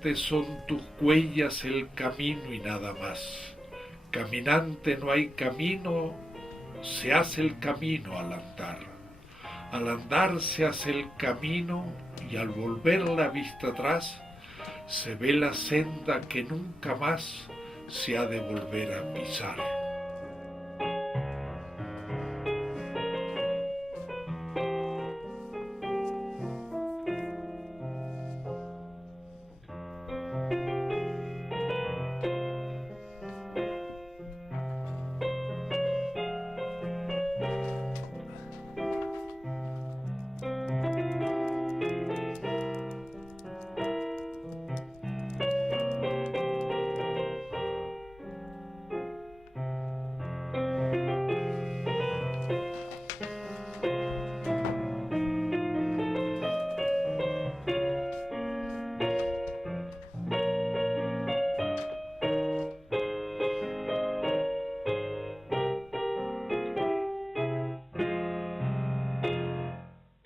Caminante son tus huellas el camino y nada más. Caminante no hay camino, se hace el camino al andar. Al andar se hace el camino y al volver la vista atrás se ve la senda que nunca más se ha de volver a pisar.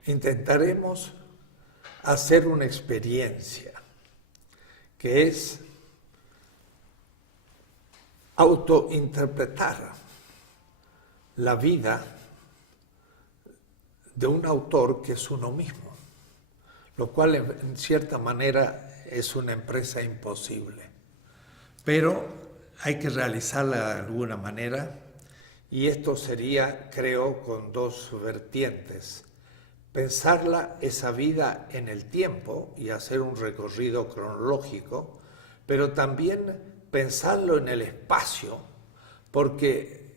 Intentaremos hacer una experiencia que es autointerpretar la vida de un autor que es uno mismo, lo cual en cierta manera es una empresa imposible. Pero hay que realizarla de alguna manera y esto sería, creo, con dos vertientes. Pensarla, esa vida en el tiempo y hacer un recorrido cronológico, pero también pensarlo en el espacio, porque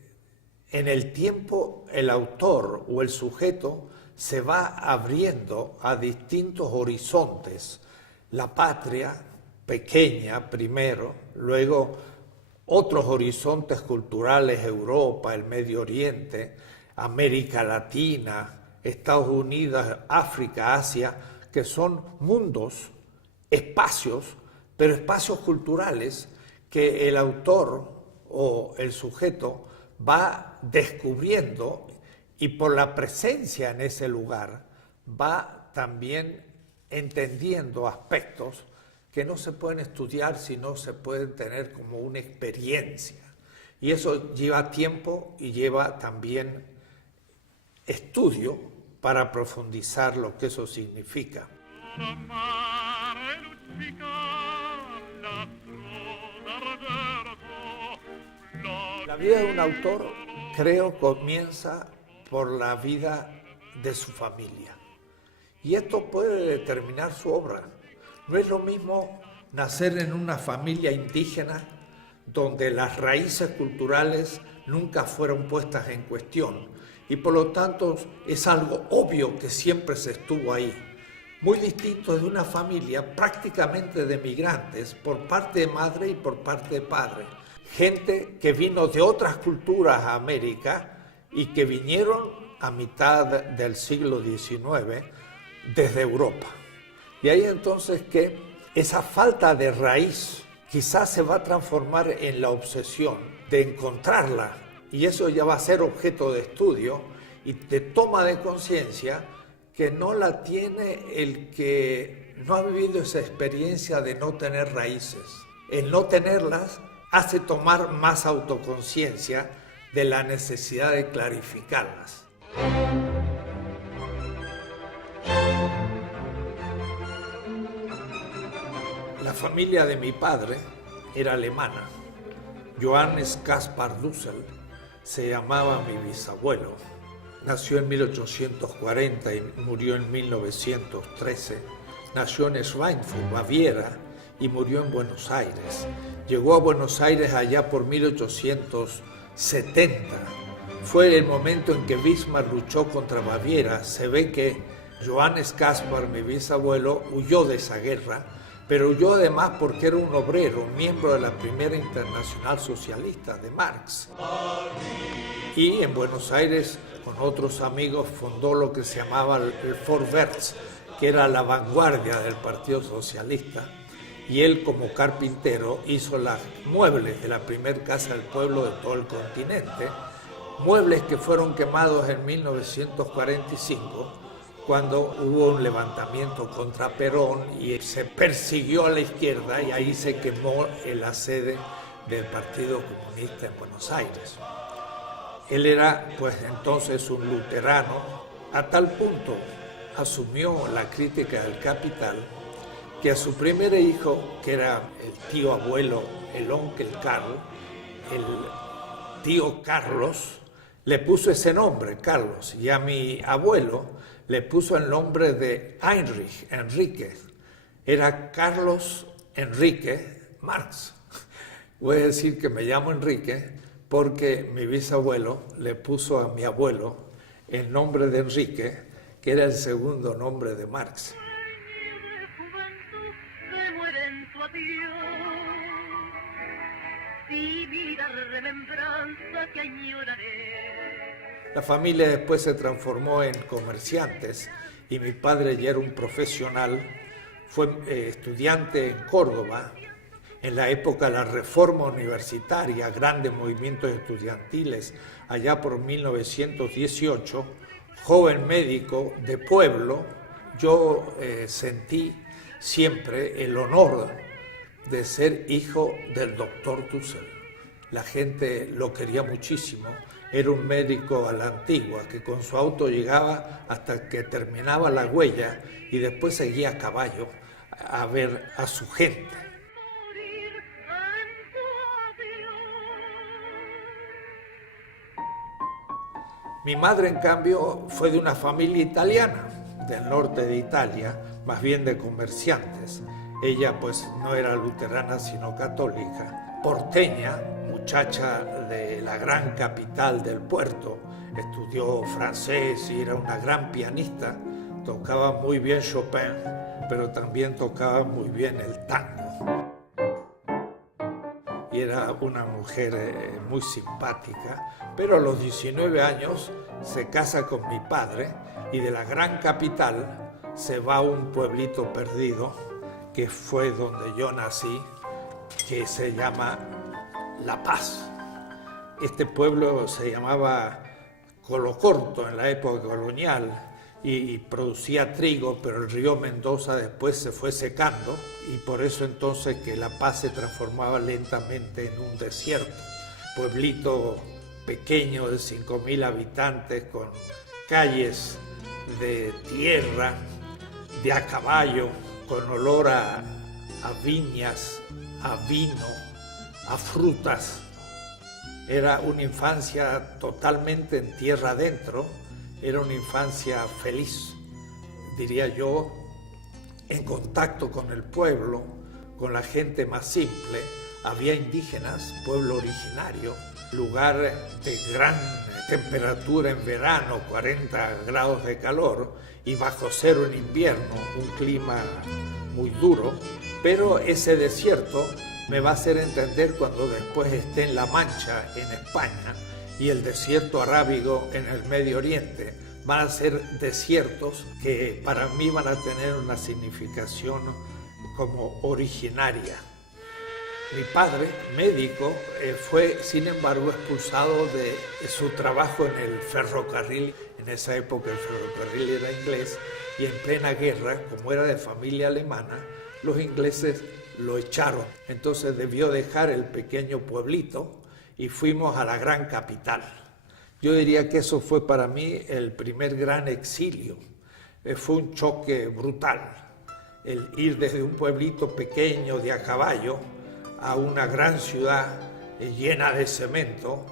en el tiempo el autor o el sujeto se va abriendo a distintos horizontes. La patria pequeña primero, luego otros horizontes culturales, Europa, el Medio Oriente, América Latina, Estados Unidos, África, Asia, que son mundos, espacios, pero espacios culturales que el autor o el sujeto va descubriendo y por la presencia en ese lugar va también entendiendo aspectos que no se pueden estudiar si no se pueden tener como una experiencia. Y eso lleva tiempo y lleva también estudio para profundizar lo que eso significa. La vida de un autor, creo, comienza por la vida de su familia. Y esto puede determinar su obra. No es lo mismo nacer en una familia indígena donde las raíces culturales nunca fueron puestas en cuestión y por lo tanto es algo obvio que siempre se estuvo ahí. Muy distinto de una familia prácticamente de migrantes por parte de madre y por parte de padre. Gente que vino de otras culturas a América y que vinieron a mitad del siglo XIX desde Europa. Y ahí entonces que esa falta de raíz quizás se va a transformar en la obsesión de encontrarla, y eso ya va a ser objeto de estudio y de toma de conciencia que no la tiene el que no ha vivido esa experiencia de no tener raíces. El no tenerlas hace tomar más autoconciencia de la necesidad de clarificarlas. La familia de mi padre era alemana. Johannes Caspar Dussel se llamaba mi bisabuelo. Nació en 1840 y murió en 1913. Nació en Schweinfurt, Baviera, y murió en Buenos Aires. Llegó a Buenos Aires allá por 1870. Fue el momento en que Bismarck luchó contra Baviera. Se ve que Johannes Caspar, mi bisabuelo, huyó de esa guerra, pero huyó además porque era un obrero, miembro de la primera internacional socialista de Marx. Y en Buenos Aires, con otros amigos, fundó lo que se llamaba el Vorwärts, que era la vanguardia del Partido Socialista. Y él, como carpintero, hizo los muebles de la primera casa del pueblo de todo el continente, muebles que fueron quemados en 1945, cuando hubo un levantamiento contra Perón y se persiguió a la izquierda y ahí se quemó la sede del Partido Comunista en Buenos Aires. Él era pues entonces un luterano, a tal punto asumió la crítica del Capital que a su primer hijo, que era el tío abuelo, el onkel Carl, el tío Carlos, le puso ese nombre, Carlos, y a mi abuelo le puso el nombre de Heinrich, Enrique. Era Carlos Enrique Marx. Voy a decir que me llamo Enrique porque mi bisabuelo le puso a mi abuelo el nombre de Enrique, que era el segundo nombre de Marx. La familia después se transformó en comerciantes y mi padre ya era un profesional, fue estudiante en Córdoba. En la época de la reforma universitaria, grandes movimientos estudiantiles, allá por 1918, joven médico de pueblo, yo sentí siempre el honor de ser hijo del doctor Dussel. La gente lo quería muchísimo, era un médico a la antigua, que con su auto llegaba hasta que terminaba la huella y después seguía a caballo a ver a su gente. Mi madre, en cambio, fue de una familia italiana, del norte de Italia, más bien de comerciantes. Ella, pues, no era luterana, sino católica. Porteña, muchacha de la gran capital del puerto, estudió francés y era una gran pianista. Tocaba muy bien Chopin, pero también tocaba muy bien el tango. Y era una mujer muy simpática, pero a los 19 años se casa con mi padre y de la gran capital se va a un pueblito perdido que fue donde yo nací, que se llama La Paz. Este pueblo se llamaba Colocorto en la época colonial y producía trigo, pero el río Mendoza después se fue secando y por eso entonces que La Paz se transformaba lentamente en un desierto. Pueblito pequeño de 5.000 habitantes con calles de tierra, de a caballo, con olor a viñas, a vino, a frutas. Era una infancia totalmente en tierra adentro, era una infancia feliz, diría yo, en contacto con el pueblo, con la gente más simple. Había indígenas, pueblo originario, lugar de gran temperatura en verano, 40 grados de calor, y bajo cero en invierno, un clima muy duro, pero ese desierto me va a hacer entender cuando después esté en La Mancha, en España, y el desierto arábigo en el Medio Oriente. Van a ser desiertos que para mí van a tener una significación como originaria. Mi padre, médico, fue sin embargo expulsado de su trabajo en el ferrocarril. En esa época el ferrocarril era inglés y en plena guerra, como era de familia alemana, los ingleses lo echaron. Entonces debió dejar el pequeño pueblito y fuimos a la gran capital. Yo diría que eso fue para mí el primer gran exilio. Fue un choque brutal, el ir desde un pueblito pequeño de a caballo a una gran ciudad llena de cemento.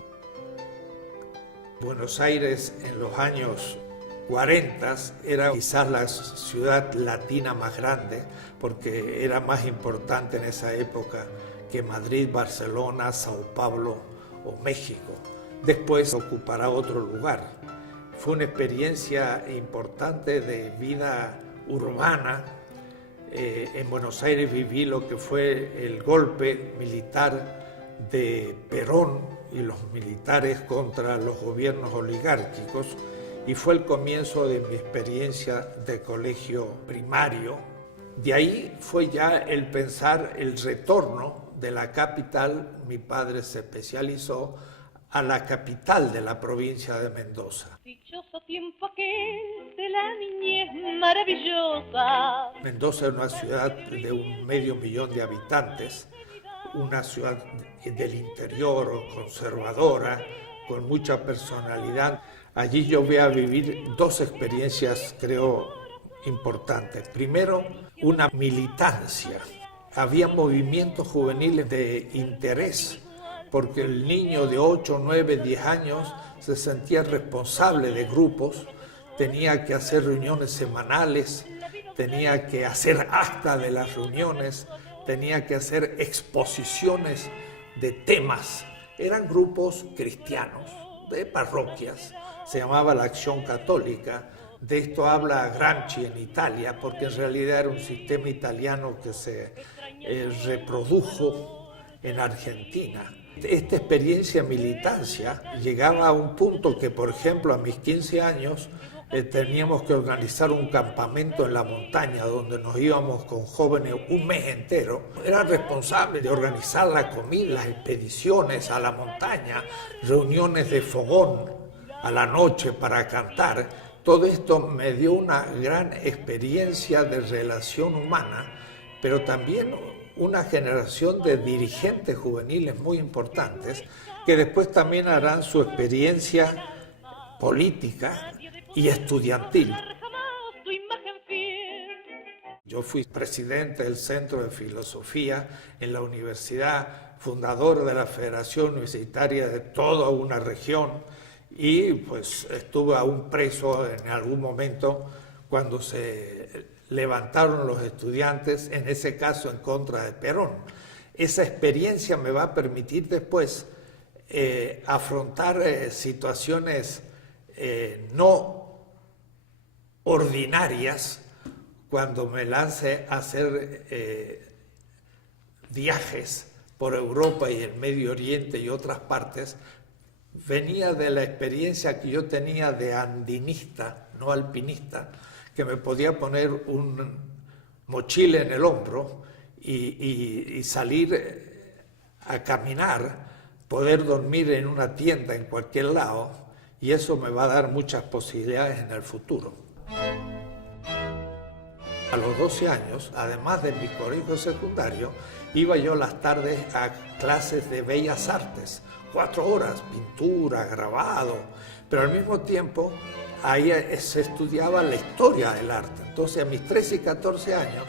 Buenos Aires en los años 40 era quizás la ciudad latina más grande porque era más importante en esa época que Madrid, Barcelona, Sao Paulo o México. Después ocupará otro lugar. Fue una experiencia importante de vida urbana. En Buenos Aires viví lo que fue el golpe militar de Perón y los militares contra los gobiernos oligárquicos y fue el comienzo de mi experiencia de colegio primario. De ahí fue ya el pensar el retorno de la capital. Mi padre se especializó a la capital de la provincia de Mendoza. Dichoso tiempo aquel de la niñez maravillosa. Mendoza es una ciudad de 500.000 de habitantes, una ciudad del interior, conservadora, con mucha personalidad. Allí yo voy a vivir 2 experiencias, creo, importantes. Primero, una militancia. Había movimientos juveniles de interés, porque el niño de 8, 9, 10 años se sentía responsable de grupos, tenía que hacer reuniones semanales, tenía que hacer acta de las reuniones, tenía que hacer exposiciones de temas. Eran grupos cristianos, de parroquias, se llamaba la Acción Católica. De esto habla Gramsci en Italia, porque en realidad era un sistema italiano que se reprodujo en Argentina. Esta experiencia militancia llegaba a un punto que, por ejemplo, a mis 15 años teníamos que organizar un campamento en la montaña donde nos íbamos con jóvenes un mes entero. Era responsable de organizar la comida, las expediciones a la montaña, reuniones de fogón a la noche para cantar. Todo esto me dio una gran experiencia de relación humana, pero también una generación de dirigentes juveniles muy importantes que después también harán su experiencia política y estudiantil. Yo fui presidente del Centro de Filosofía en la universidad, fundador de la Federación Universitaria de toda una región, y pues estuve aún preso en algún momento cuando se levantaron los estudiantes, en ese caso en contra de Perón. Esa experiencia me va a permitir después afrontar situaciones no ordinarias cuando me lance a hacer viajes por Europa y el Medio Oriente y otras partes. Venía de la experiencia que yo tenía de andinista, no alpinista, que me podía poner un mochila en el hombro y salir a caminar, poder dormir en una tienda en cualquier lado, y eso me va a dar muchas posibilidades en el futuro. A los 12 años, además de mi colegio secundario, iba yo las tardes a clases de bellas artes, 4 horas, pintura, grabado, pero al mismo tiempo ahí se estudiaba la historia del arte. Entonces, a mis 13 y 14 años,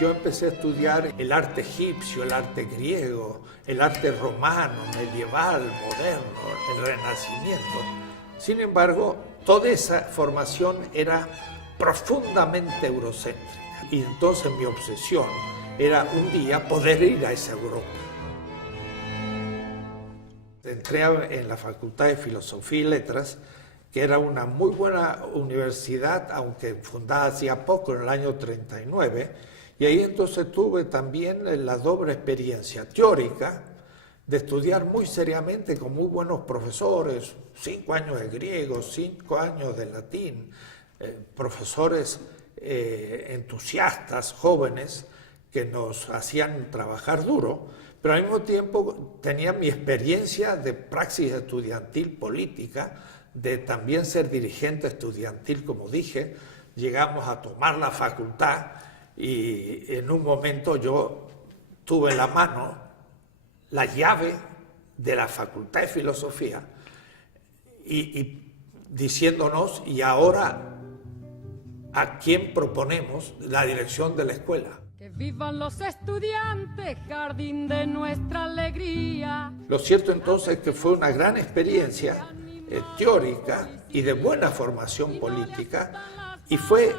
yo empecé a estudiar el arte egipcio, el arte griego, el arte romano, medieval, moderno, el Renacimiento. Sin embargo, toda esa formación era profundamente eurocéntrica. Y entonces mi obsesión era un día poder ir a esa Europa. Entré en la Facultad de Filosofía y Letras, que era una muy buena universidad, aunque fundada hacía poco, en el año 39, y ahí entonces tuve también la doble experiencia teórica de estudiar muy seriamente con muy buenos profesores, 5 años de griego, 5 años de latín, profesores entusiastas, jóvenes, que nos hacían trabajar duro, pero al mismo tiempo tenía mi experiencia de praxis estudiantil política, de también ser dirigente estudiantil, como dije. Llegamos a tomar la facultad y en un momento yo tuve en la mano la llave de la Facultad de Filosofía y diciéndonos, ¿y ahora a quién proponemos la dirección de la escuela? Que vivan los estudiantes, jardín de nuestra alegría. Lo cierto entonces es que fue una gran experiencia teórica y de buena formación política, y fue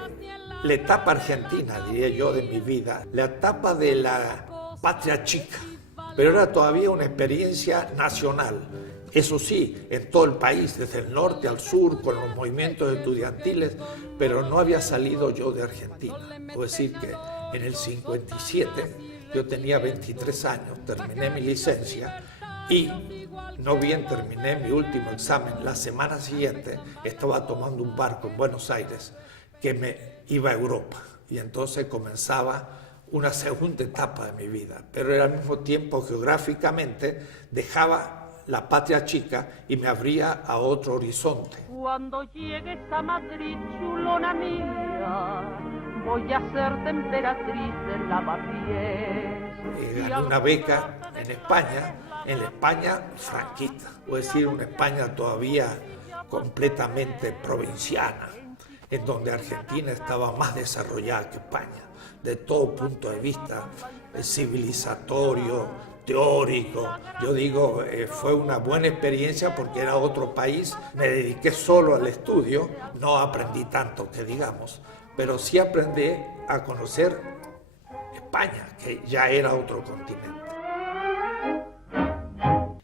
la etapa argentina, diría yo, de mi vida, la etapa de la patria chica, pero era todavía una experiencia nacional. Eso sí, en todo el país, desde el norte al sur, con los movimientos estudiantiles, pero no había salido yo de Argentina. Puedo decir que en el 57 yo tenía 23 años, terminé mi licencia y no bien terminé mi último examen, la semana siguiente estaba tomando un barco en Buenos Aires que me iba a Europa, y entonces comenzaba una segunda etapa de mi vida, pero era al mismo tiempo geográficamente dejaba la patria chica y me abría a otro horizonte. Cuando llegues a Madrid, chulona mía, voy a ser temperatriz en Lavapiés. Gané una beca en la España franquista, es decir, una España todavía completamente provinciana, en donde Argentina estaba más desarrollada que España, de todo punto de vista civilizatorio, teórico. Yo digo, fue una buena experiencia porque era otro país, me dediqué solo al estudio, no aprendí tanto que digamos, pero sí aprendí a conocer España, que ya era otro continente.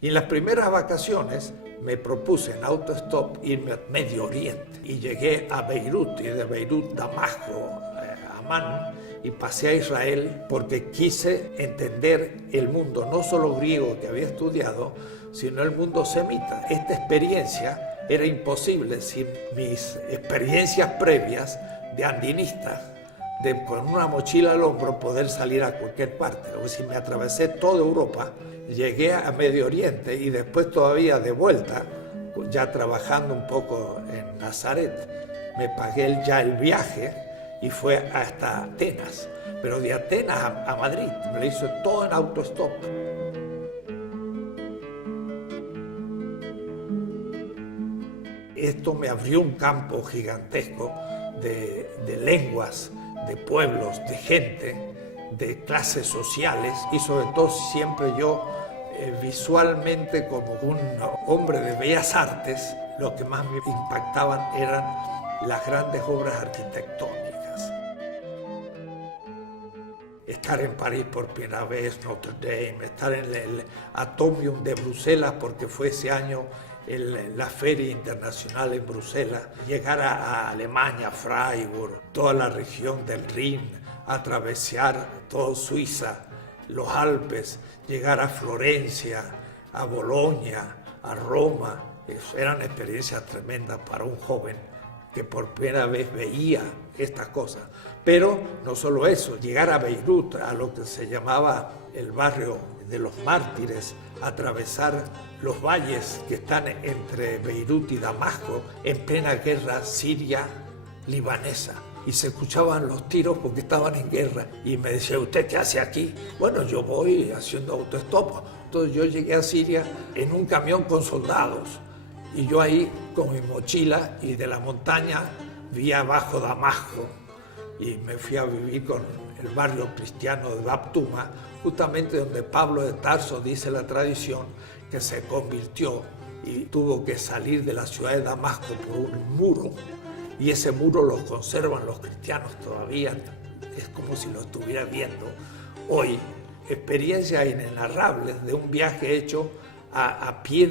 Y en las primeras vacaciones me propuse en autostop irme a Medio Oriente y llegué a Beirut y de Beirut Damasco, Amán, y pasé a Israel porque quise entender el mundo, no solo griego que había estudiado, sino el mundo semita. Esta experiencia era imposible sin mis experiencias previas de andinista, de con una mochila al hombro poder salir a cualquier parte. O si me atravesé toda Europa, llegué a Medio Oriente y después todavía de vuelta, ya trabajando un poco en Nazaret, me pagué ya el viaje y fue hasta Atenas. Pero de Atenas a Madrid me lo hizo todo en autostop. Esto me abrió un campo gigantesco de lenguas, de pueblos, de gente, de clases sociales y sobre todo siempre yo visualmente como un hombre de bellas artes, lo que más me impactaban eran las grandes obras arquitectónicas. Estar en París por primera vez, Notre Dame, estar en el Atomium de Bruselas porque fue ese año la Feria Internacional en Bruselas, llegar a Alemania, Freiburg, toda la región del Rin, atravesar toda Suiza, los Alpes, llegar a Florencia, a Bolonia, a Roma. Eran experiencias tremendas para un joven que por primera vez veía estas cosas. Pero no solo eso, llegar a Beirut, a lo que se llamaba el barrio de los mártires, atravesar los valles que están entre Beirut y Damasco en plena guerra siria-libanesa. Y se escuchaban los tiros porque estaban en guerra. Y me decía, ¿usted qué hace aquí? Bueno, yo voy haciendo autostop. Entonces yo llegué a Siria en un camión con soldados. Y yo ahí con mi mochila y de la montaña vi abajo Damasco. Y me fui a vivir con el barrio cristiano de Bab Tuma, justamente donde Pablo de Tarso, dice la tradición, que se convirtió y tuvo que salir de la ciudad de Damasco por un muro. Y ese muro lo conservan los cristianos todavía, es como si lo estuviera viendo hoy. Experiencias inenarrables de un viaje hecho a pie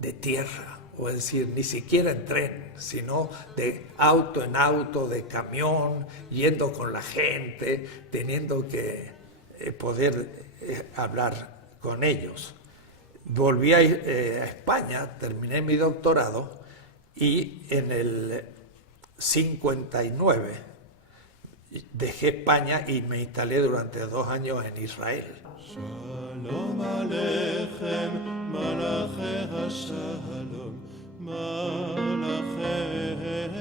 de tierra, o es decir, ni siquiera en tren, sino de auto en auto, de camión, yendo con la gente, teniendo que poder hablar con ellos. Volví a España, terminé mi doctorado y en el 59 dejé España y me instalé durante 2 años en Israel. Shalom Aleichem, Malache HaShalom, Malache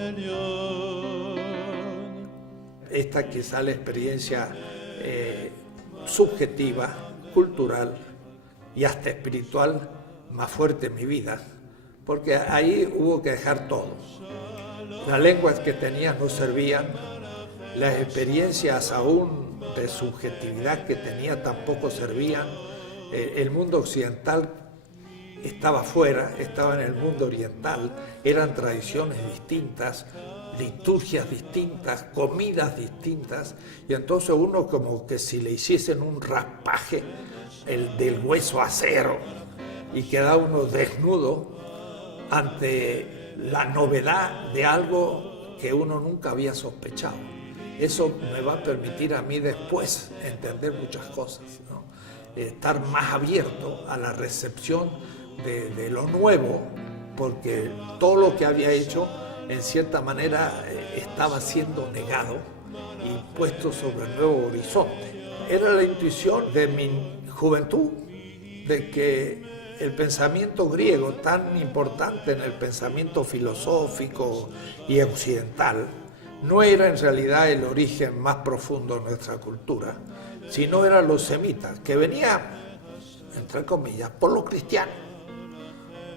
Elyon. Esta quizá la experiencia subjetiva, cultural y hasta espiritual más fuerte en mi vida, porque ahí hubo que dejar todo. Las lenguas que tenía no servían, las experiencias aún de subjetividad que tenía tampoco servían. El mundo occidental estaba fuera, estaba en el mundo oriental, eran tradiciones distintas, liturgias distintas, comidas distintas, y entonces uno como que si le hiciesen un raspaje del hueso a cero y queda uno desnudo ante la novedad de algo que uno nunca había sospechado. Eso me va a permitir a mí después entender muchas cosas, ¿no? Estar más abierto a la recepción de lo nuevo, porque todo lo que había hecho en cierta manera estaba siendo negado y puesto sobre el nuevo horizonte. Era la intuición de mi juventud de que el pensamiento griego, tan importante en el pensamiento filosófico y occidental, no era en realidad el origen más profundo de nuestra cultura, sino eran los semitas, que venía, entre comillas, por los cristianos.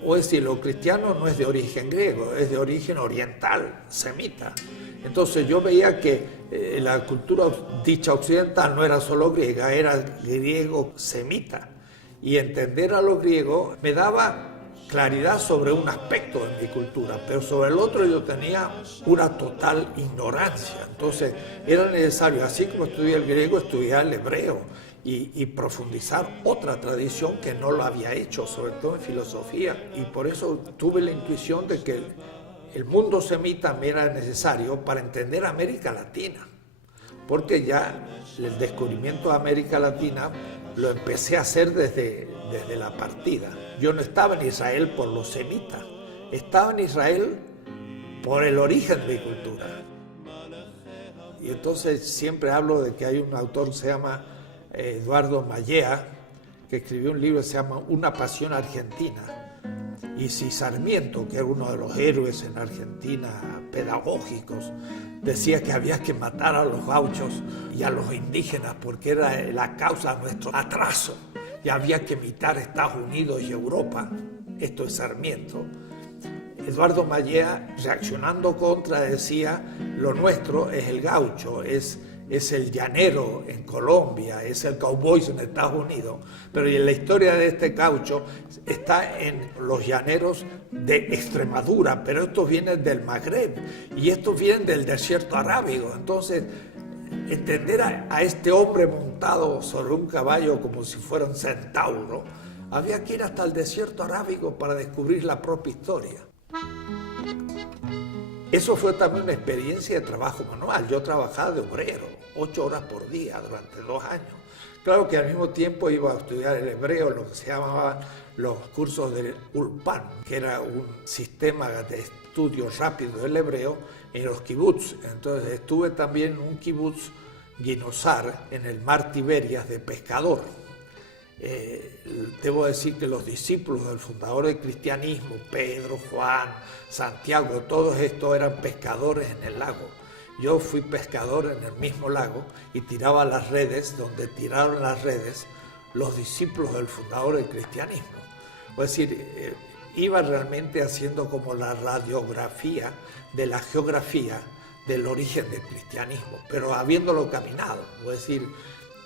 O es decir, lo cristiano no es de origen griego, es de origen oriental, semita. Entonces yo veía que la cultura dicha occidental no era solo griega, era griego semita. Y entender a los griegos me daba claridad sobre un aspecto de mi cultura, pero sobre el otro yo tenía una total ignorancia. Entonces era necesario, así como estudié el griego, estudiar el hebreo y profundizar otra tradición que no lo había hecho, sobre todo en filosofía. Y por eso tuve la intuición de que el mundo semita me era necesario para entender América Latina, porque ya el descubrimiento de América Latina lo empecé a hacer desde la partida. Yo no estaba en Israel por los semitas, estaba en Israel por el origen de mi cultura. Y entonces siempre hablo de que hay un autor que se llama Eduardo Mallea, que escribió un libro que se llama Una pasión argentina. Y si Sarmiento, que era uno de los héroes en Argentina pedagógicos, decía que había que matar a los gauchos y a los indígenas porque era la causa de nuestro atraso y había que imitar Estados Unidos y Europa, esto es Sarmiento. Eduardo Mallea, reaccionando contra, decía, lo nuestro es el gaucho, es el llanero en Colombia, es el cowboy en Estados Unidos, pero la historia de este gaucho está en los llaneros de Extremadura, pero estos vienen del Magreb y estos vienen del desierto arábigo. Entonces, entender a este hombre montado sobre un caballo como si fuera un centauro, había que ir hasta el desierto arábigo para descubrir la propia historia. Eso fue también una experiencia de trabajo manual. Yo trabajaba de obrero, 8 horas por día durante 2 años. Claro que al mismo tiempo iba a estudiar el hebreo, lo que se llamaban los cursos del Ulpan, que era un sistema de estudio rápido del hebreo en los kibutz. Entonces estuve también en un kibutz Ginosar, en el mar Tiberias, de pescador. Debo decir que los discípulos del fundador del cristianismo, Pedro, Juan, Santiago, todos estos eran pescadores en el lago. Yo fui pescador en el mismo lago y tiraba las redes donde tiraron las redes los discípulos del fundador del cristianismo. Es decir, iba realmente haciendo como la radiografía de la geografía del origen del cristianismo, pero habiéndolo caminado. Es decir,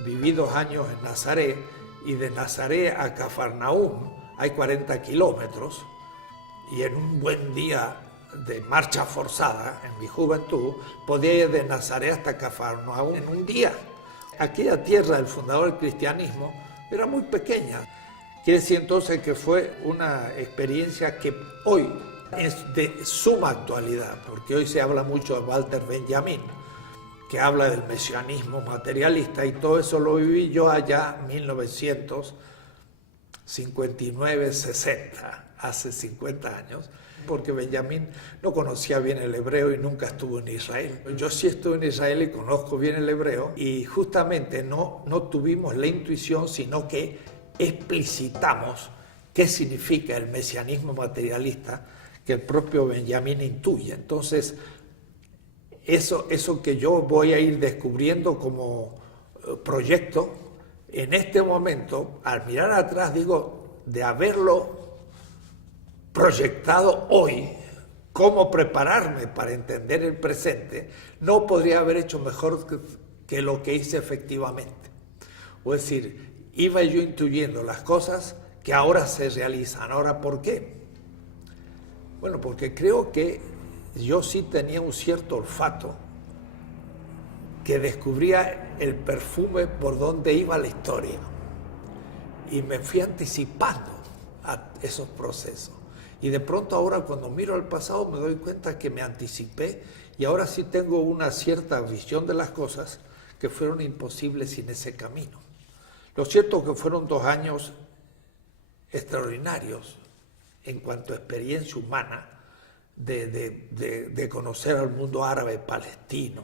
viví 2 años en Nazaret, y de Nazaret a Cafarnaúm hay 40 kilómetros, y en un buen día de marcha forzada, en mi juventud, podía ir de Nazaret hasta Cafarnaúm en un día. Aquella tierra del fundador del cristianismo era muy pequeña. Quiere decir entonces que fue una experiencia que hoy es de suma actualidad, porque hoy se habla mucho de Walter Benjamin, que habla del mesianismo materialista, y todo eso lo viví yo allá en 1959-60, hace 50 años, porque Benjamín no conocía bien el hebreo y nunca estuvo en Israel. Yo sí estuve en Israel y conozco bien el hebreo, y justamente no tuvimos la intuición, sino que explicitamos qué significa el mesianismo materialista que el propio Benjamín intuye. Entonces, eso que yo voy a ir descubriendo como proyecto, en este momento, al mirar atrás, digo, de haberlo proyectado hoy, cómo prepararme para entender el presente, no podría haber hecho mejor que lo que hice efectivamente. Es decir, iba yo intuyendo las cosas que ahora se realizan. Ahora, ¿por qué? Bueno, porque creo que yo sí tenía un cierto olfato que descubría el perfume por donde iba la historia, y me fui anticipando a esos procesos, y de pronto ahora cuando miro al pasado me doy cuenta que me anticipé, y ahora sí tengo una cierta visión de las cosas que fueron imposibles sin ese camino. Lo cierto es que fueron 2 años extraordinarios en cuanto a experiencia humana, de conocer al mundo árabe palestino,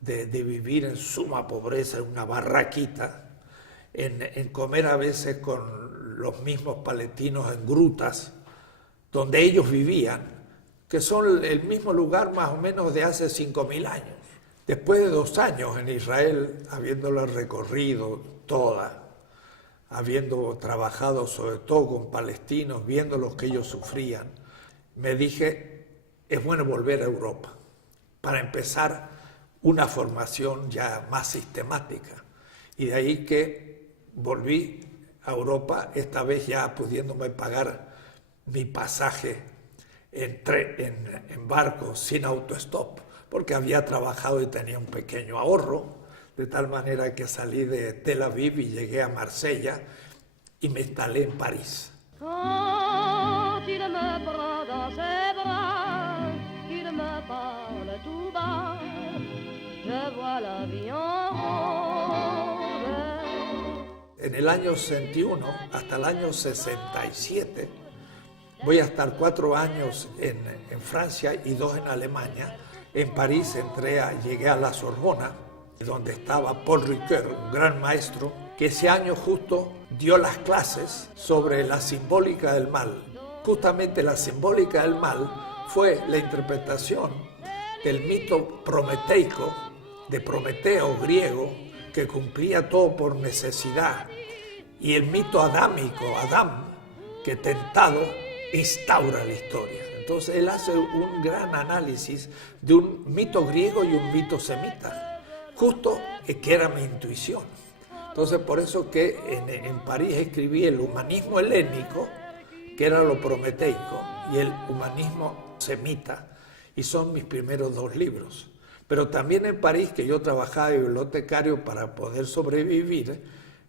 de vivir en suma pobreza en una barraquita, en comer a veces con los mismos palestinos en grutas donde ellos vivían, que son el mismo lugar más o menos de hace 5.000 años. Después de 2 años en Israel, habiéndola recorrido toda, habiendo trabajado sobre todo con palestinos, viendo lo que ellos sufrían, me dije, es bueno volver a Europa para empezar una formación ya más sistemática. Y de ahí que volví a Europa, esta vez ya pudiéndome pagar mi pasaje en barco sin autostop, porque había trabajado y tenía un pequeño ahorro, de tal manera que salí de Tel Aviv y llegué a Marsella y me instalé en París. En el año 61 hasta el año 67 voy a estar 4 años en Francia y 2 en Alemania. En París llegué a la Sorbona, donde estaba Paul Ricoeur, un gran maestro, que ese año justo dio las clases sobre la simbólica del mal. Justamente la simbólica del mal fue la interpretación del mito prometeico, de Prometeo griego, que cumplía todo por necesidad, y el mito adámico, Adán, que tentado instaura la historia. Entonces él hace un gran análisis de un mito griego y un mito semita, justo que era mi intuición. Entonces por eso que en París escribí el humanismo helénico, que era lo prometeico, y el humanismo semita, y son mis primeros 2 libros. Pero también en París, que yo trabajaba de bibliotecario para poder sobrevivir,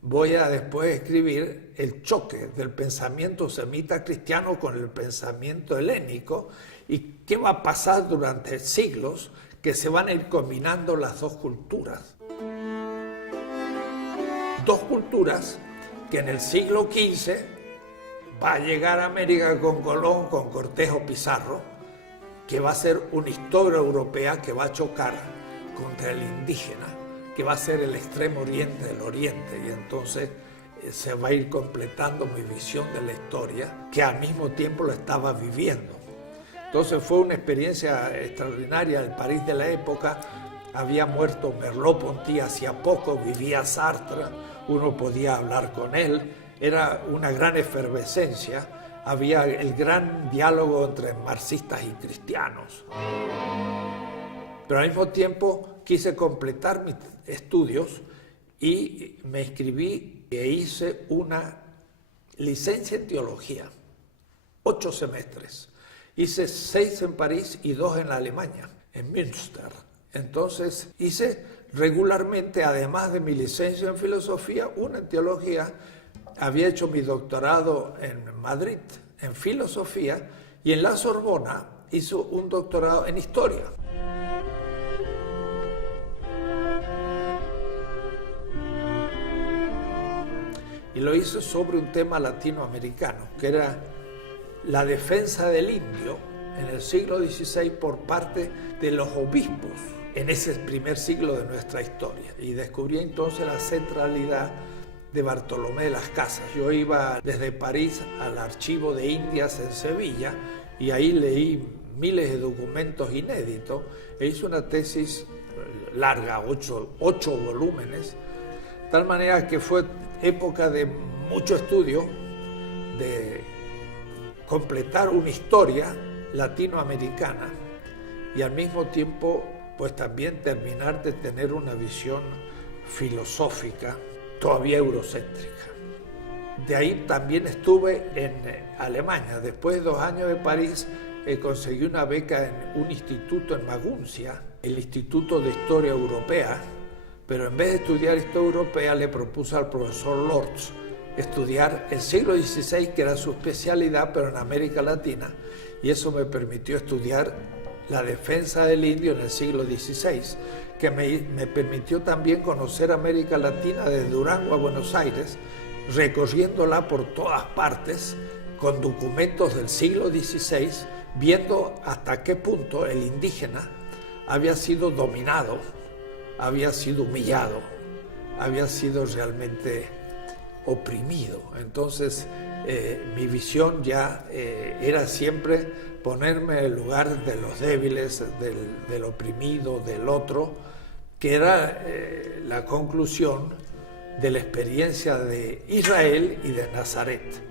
voy a después escribir el choque del pensamiento semita cristiano con el pensamiento helénico y qué va a pasar durante siglos que se van a ir combinando las 2 culturas. 2 culturas que en el siglo XV va a llegar a América con Colón, con Cortejo Pizarro, que va a ser una historia europea que va a chocar contra el indígena, que va a ser el extremo oriente del oriente, y entonces se va a ir completando mi visión de la historia, que al mismo tiempo lo estaba viviendo. Entonces fue una experiencia extraordinaria. El París de la época, había muerto Merleau-Ponty hacía poco, vivía Sartre, uno podía hablar con él, era una gran efervescencia. Había el gran diálogo entre marxistas y cristianos. Pero al mismo tiempo quise completar mis estudios y me inscribí e hice una licencia en teología, 8 semestres. Hice 6 en París y 2 en Alemania, en Münster. Entonces hice regularmente, además de mi licencia en filosofía, una en teología. Había hecho mi doctorado en Madrid en filosofía y en la Sorbona hizo un doctorado en historia. Y lo hizo sobre un tema latinoamericano, que era la defensa del indio en el siglo XVI por parte de los obispos en ese primer siglo de nuestra historia. Y descubrí entonces la centralidad de Bartolomé de las Casas. Yo iba desde París al Archivo de Indias en Sevilla y ahí leí miles de documentos inéditos e hice una tesis larga, 8 volúmenes, de tal manera que fue época de mucho estudio, de completar una historia latinoamericana y al mismo tiempo pues también terminar de tener una visión filosófica todavía eurocéntrica. De ahí también estuve en Alemania. Después de 2 años de París, conseguí una beca en un instituto en Maguncia, el Instituto de Historia Europea, pero en vez de estudiar Historia Europea le propuse al profesor Lorz estudiar el siglo XVI, que era su especialidad, pero en América Latina, y eso me permitió estudiar la defensa del indio en el siglo XVI, que me permitió también conocer América Latina desde Durango a Buenos Aires, recorriéndola por todas partes con documentos del siglo XVI, viendo hasta qué punto el indígena había sido dominado, había sido humillado, había sido realmente oprimido. Entonces mi visión ya era siempre ponerme en el lugar de los débiles, del oprimido, del otro, que era la conclusión de la experiencia de Israel y de Nazaret.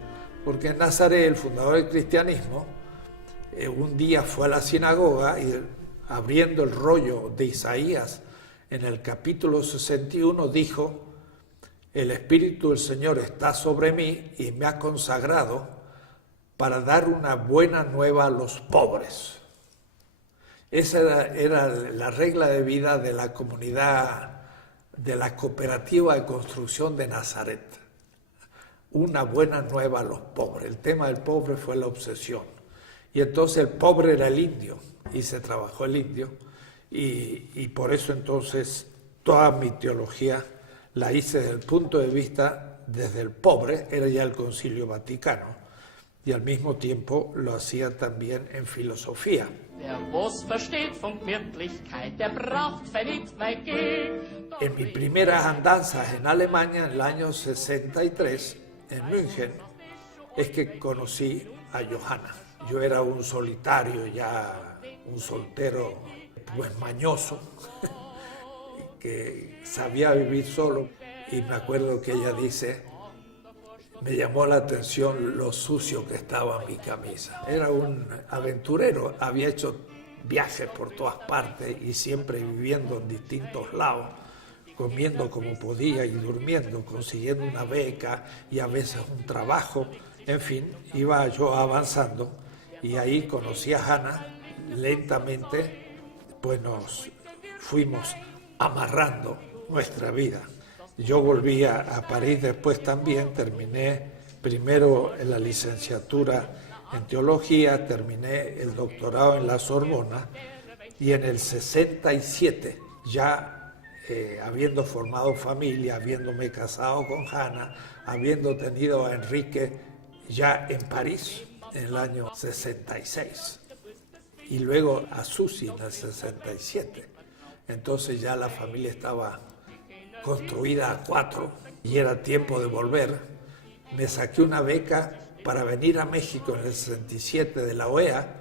Porque en Nazaret, el fundador del cristianismo, un día fue a la sinagoga y abriendo el rollo de Isaías en el capítulo 61 dijo: el Espíritu del Señor está sobre mí y me ha consagrado para dar una buena nueva a los pobres. Esa era la regla de vida de la comunidad, de la cooperativa de construcción de Nazaret. Una buena nueva a los pobres. El tema del pobre fue la obsesión. Y entonces el pobre era el indio, y se trabajó el indio, y por eso entonces toda mi teología la hice desde el punto de vista, desde el pobre, era ya el Concilio Vaticano, y al mismo tiempo lo hacía también en filosofía. En mis primeras andanzas en Alemania, en el año 63, en München, es que conocí a Johanna. Yo era un solitario, ya un soltero pues mañoso, que sabía vivir solo, y me acuerdo que ella dice: me llamó la atención lo sucio que estaba mi camisa. Era un aventurero, había hecho viajes por todas partes y siempre viviendo en distintos lados, comiendo como podía y durmiendo, consiguiendo una beca y a veces un trabajo. En fin, iba yo avanzando y ahí conocí a Hannah. Lentamente pues nos fuimos amarrando nuestra vida. Yo volví a París después también, terminé primero en la licenciatura en teología, terminé el doctorado en la Sorbona, y en el 67, ya habiendo formado familia, habiéndome casado con Hannah, habiendo tenido a Enrique ya en París en el año 66, y luego a Susi en el 67. Entonces ya la familia estaba construida a 4 y era tiempo de volver. Me saqué una beca para venir a México en el 67 de la OEA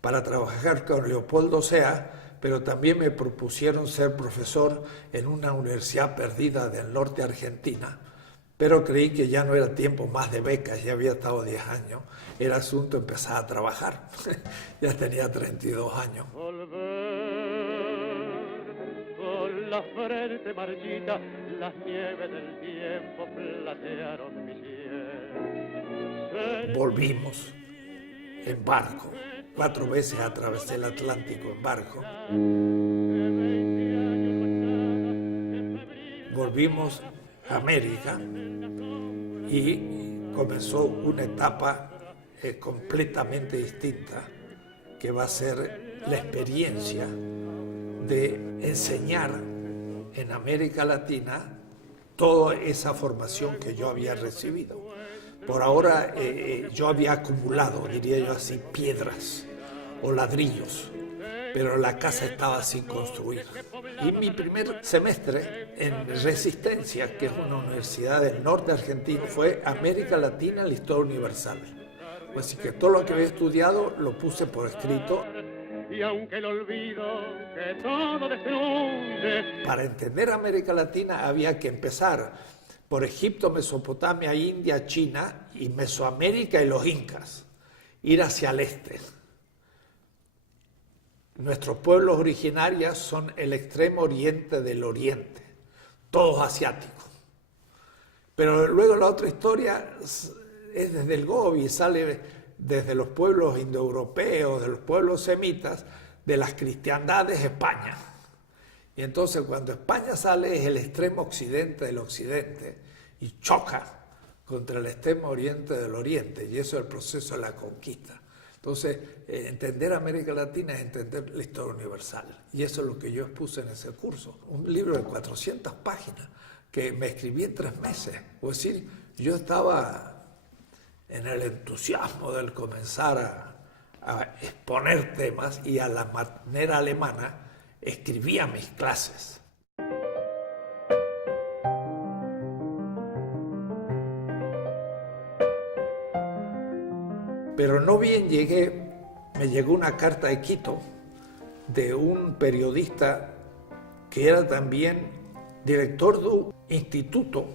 para trabajar con Leopoldo Sea, pero también me propusieron ser profesor en una universidad perdida del norte de Argentina, pero creí que ya no era tiempo más de becas, ya había estado 10 años, era asunto empezar a trabajar. Ya tenía 32 años. La frente marchita, las nieves del tiempo platearon mi cielo. Volvimos en barco. 4 veces atravesé el Atlántico en barco. Volvimos a América y comenzó una etapa completamente distinta, que va a ser la experiencia de enseñar en América Latina toda esa formación que yo había recibido. Por ahora yo había acumulado, diría yo así, piedras o ladrillos, pero la casa estaba sin construir. Y mi primer semestre en Resistencia, que es una universidad del norte argentino, fue América Latina, la historia universal. Así que todo lo que había estudiado lo puse por escrito. Y aunque el olvido que todo destruye. Para entender América Latina había que empezar por Egipto, Mesopotamia, India, China y Mesoamérica y los incas, ir hacia el este. Nuestros pueblos originarios son el extremo oriente del oriente, todos asiáticos. Pero luego la otra historia es desde el Gobi, sale desde los pueblos indoeuropeos, de los pueblos semitas, de las cristiandades España. Y entonces cuando España sale es el extremo occidente del occidente y choca contra el extremo oriente del oriente, y eso es el proceso de la conquista. Entonces, entender América Latina es entender la historia universal, y eso es lo que yo expuse en ese curso. Un libro de 400 páginas que me escribí en 3 meses. Es decir, yo estaba en el entusiasmo del comenzar a exponer temas, y a la manera alemana escribía mis clases. Pero no bien llegué, me llegó una carta de Quito de un periodista que era también director de un instituto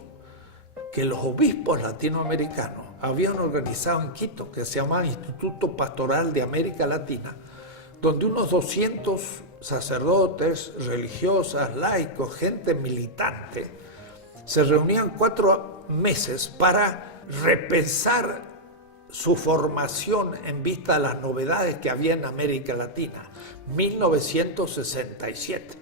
que los obispos latinoamericanos habían organizado en Quito, que se llamaba Instituto Pastoral de América Latina, donde unos 200 sacerdotes, religiosas, laicos, gente militante, se reunían 4 meses para repensar su formación en vista de las novedades que había en América Latina. 1967,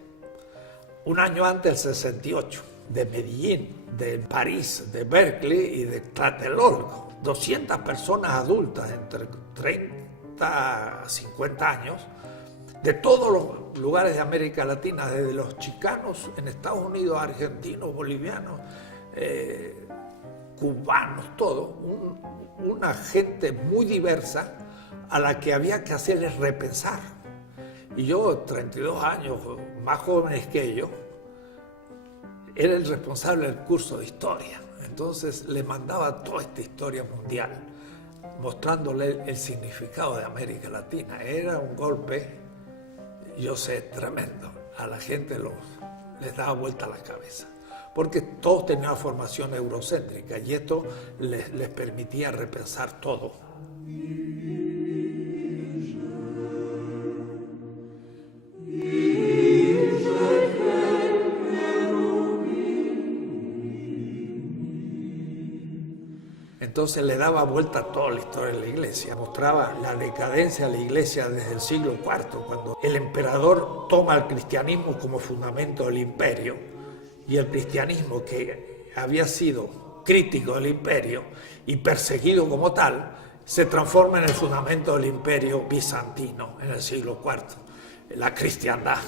un año antes del 68, de Medellín, de París, de Berkeley y de Tlatelolco. 200 personas adultas entre 30 a 50 años, de todos los lugares de América Latina, desde los chicanos en Estados Unidos, argentinos, bolivianos, cubanos, todo, una gente muy diversa a la que había que hacerles repensar. Y yo, 32 años, más jóvenes que yo, era el responsable del curso de historia. Entonces le mandaba toda esta historia mundial, mostrándole el significado de América Latina. Era un golpe, yo sé, tremendo. A la gente les daba vuelta la cabeza, porque todos tenían una formación eurocéntrica y esto les permitía repensar todo. Entonces le daba vuelta a toda la historia de la iglesia, mostraba la decadencia de la iglesia desde el siglo IV, cuando el emperador toma el cristianismo como fundamento del imperio, y el cristianismo, que había sido crítico del imperio y perseguido como tal, se transforma en el fundamento del imperio bizantino en el siglo IV, la cristiandad.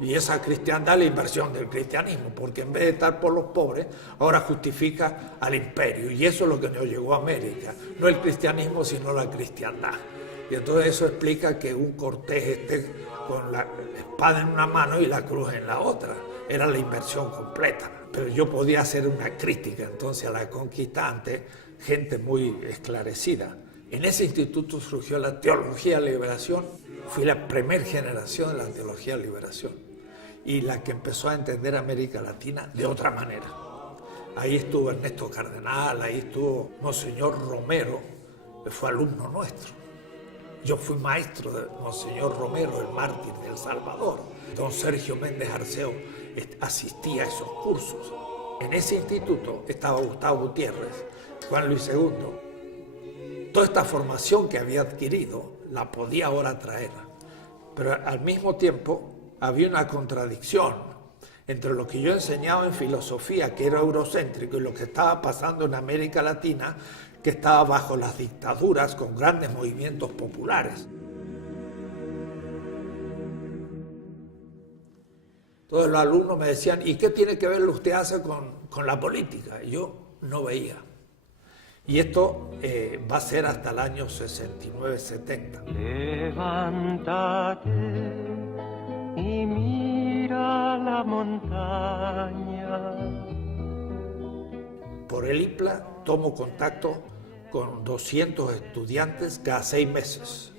Y esa cristiandad es la inversión del cristianismo, porque en vez de estar por los pobres, ahora justifica al imperio. Y eso es lo que nos llegó a América, no el cristianismo, sino la cristiandad. Y entonces eso explica que un Cortés esté con la espada en una mano y la cruz en la otra. Era la inversión completa. Pero yo podía hacer una crítica entonces a la conquistante, gente muy esclarecida. En ese instituto surgió la teología de liberación. Fui la primera generación de la teología de liberación y la que empezó a entender América Latina de otra manera. Ahí estuvo Ernesto Cardenal, ahí estuvo Monseñor Romero, que fue alumno nuestro. Yo fui maestro de Monseñor Romero, el mártir de El Salvador. Don Sergio Méndez Arceo asistía a esos cursos. En ese instituto estaba Gustavo Gutiérrez, Juan Luis II. Toda esta formación que había adquirido la podía ahora traer, pero al mismo tiempo había una contradicción entre lo que yo enseñaba en filosofía, que era eurocéntrico, y lo que estaba pasando en América Latina, que estaba bajo las dictaduras con grandes movimientos populares. Todos los alumnos me decían, ¿y qué tiene que ver lo que usted hace con la política? Y yo no veía. Y esto va a ser hasta el año 69-70. Levántate y mira la montaña. Por el IPLA tomo contacto con 200 estudiantes cada 6 meses.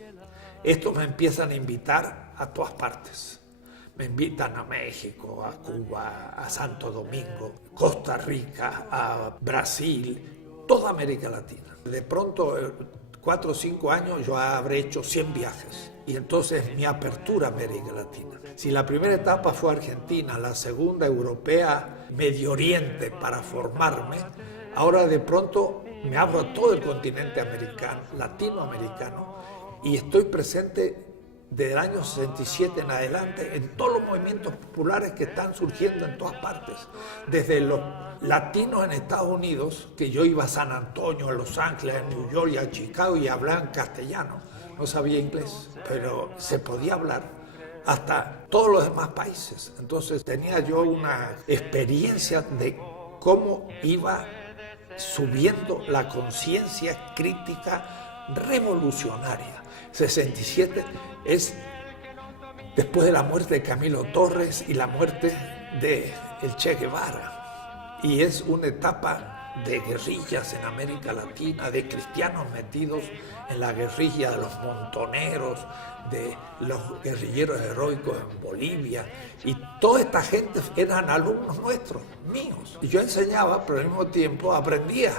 Estos me empiezan a invitar a todas partes. Me invitan a México, a Cuba, a Santo Domingo, Costa Rica, a Brasil, toda América Latina. De pronto, 4 o 5 años, yo habré hecho 100 viajes. Y entonces mi apertura a América Latina. Si la primera etapa fue Argentina, la segunda europea, Medio Oriente para formarme, ahora de pronto me abro a todo el continente americano, latinoamericano, y estoy presente desde el año 67 en adelante en todos los movimientos populares que están surgiendo en todas partes. Desde los latinos en Estados Unidos, que yo iba a San Antonio, a Los Ángeles, a New York y a Chicago y hablaban castellano. No sabía inglés, pero se podía hablar, hasta todos los demás países. Entonces tenía yo una experiencia de cómo iba subiendo la conciencia crítica revolucionaria. 67 es después de la muerte de Camilo Torres y la muerte de el Che Guevara. Y es una etapa de guerrillas en América Latina, de cristianos metidos en la guerrilla de los montoneros, de los guerrilleros heroicos en Bolivia, y toda esta gente eran alumnos nuestros, míos. Y yo enseñaba, pero al mismo tiempo aprendía.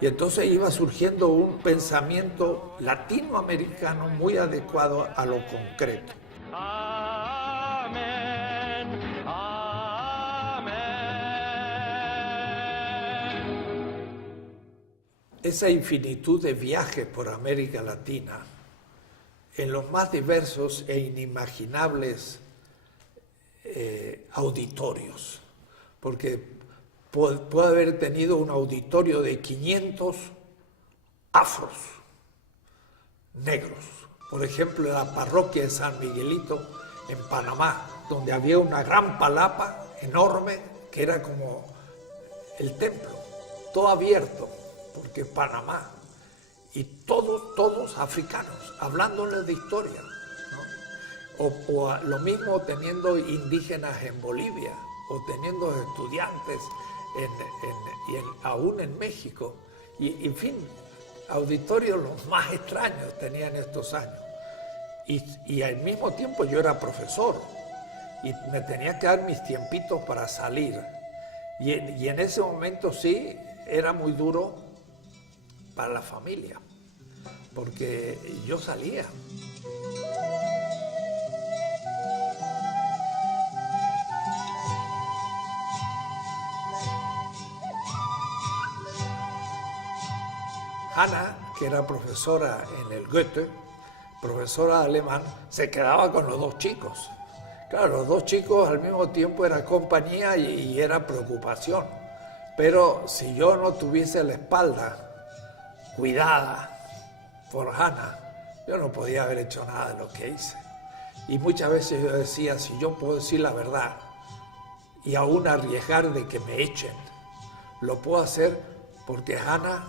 Y entonces iba surgiendo un pensamiento latinoamericano muy adecuado a lo concreto. Amén, amén. Esa infinitud de viajes por América Latina, en los más diversos e inimaginables auditorios, porque puede haber tenido un auditorio de 500 afros, negros. Por ejemplo, en la parroquia de San Miguelito, en Panamá, donde había una gran palapa enorme, que era como el templo, todo abierto, porque Panamá, y todos africanos, hablándoles de historia, ¿no? O lo mismo teniendo indígenas en Bolivia, o teniendo estudiantes aún en México, y en fin, auditorios los más extraños tenían estos años. Y al mismo tiempo yo era profesor, y me tenía que dar mis tiempitos para salir. Y en ese momento sí, era muy duro para la familia, porque yo salía. Hannah, que era profesora en el Goethe, profesora de alemán, se quedaba con los dos chicos. Claro, los dos chicos al mismo tiempo era compañía y era preocupación. Pero si yo no tuviese la espalda cuidada por Hannah, yo no podía haber hecho nada de lo que hice. Y muchas veces yo decía, si yo puedo decir la verdad y aún arriesgar de que me echen, lo puedo hacer porque Hannah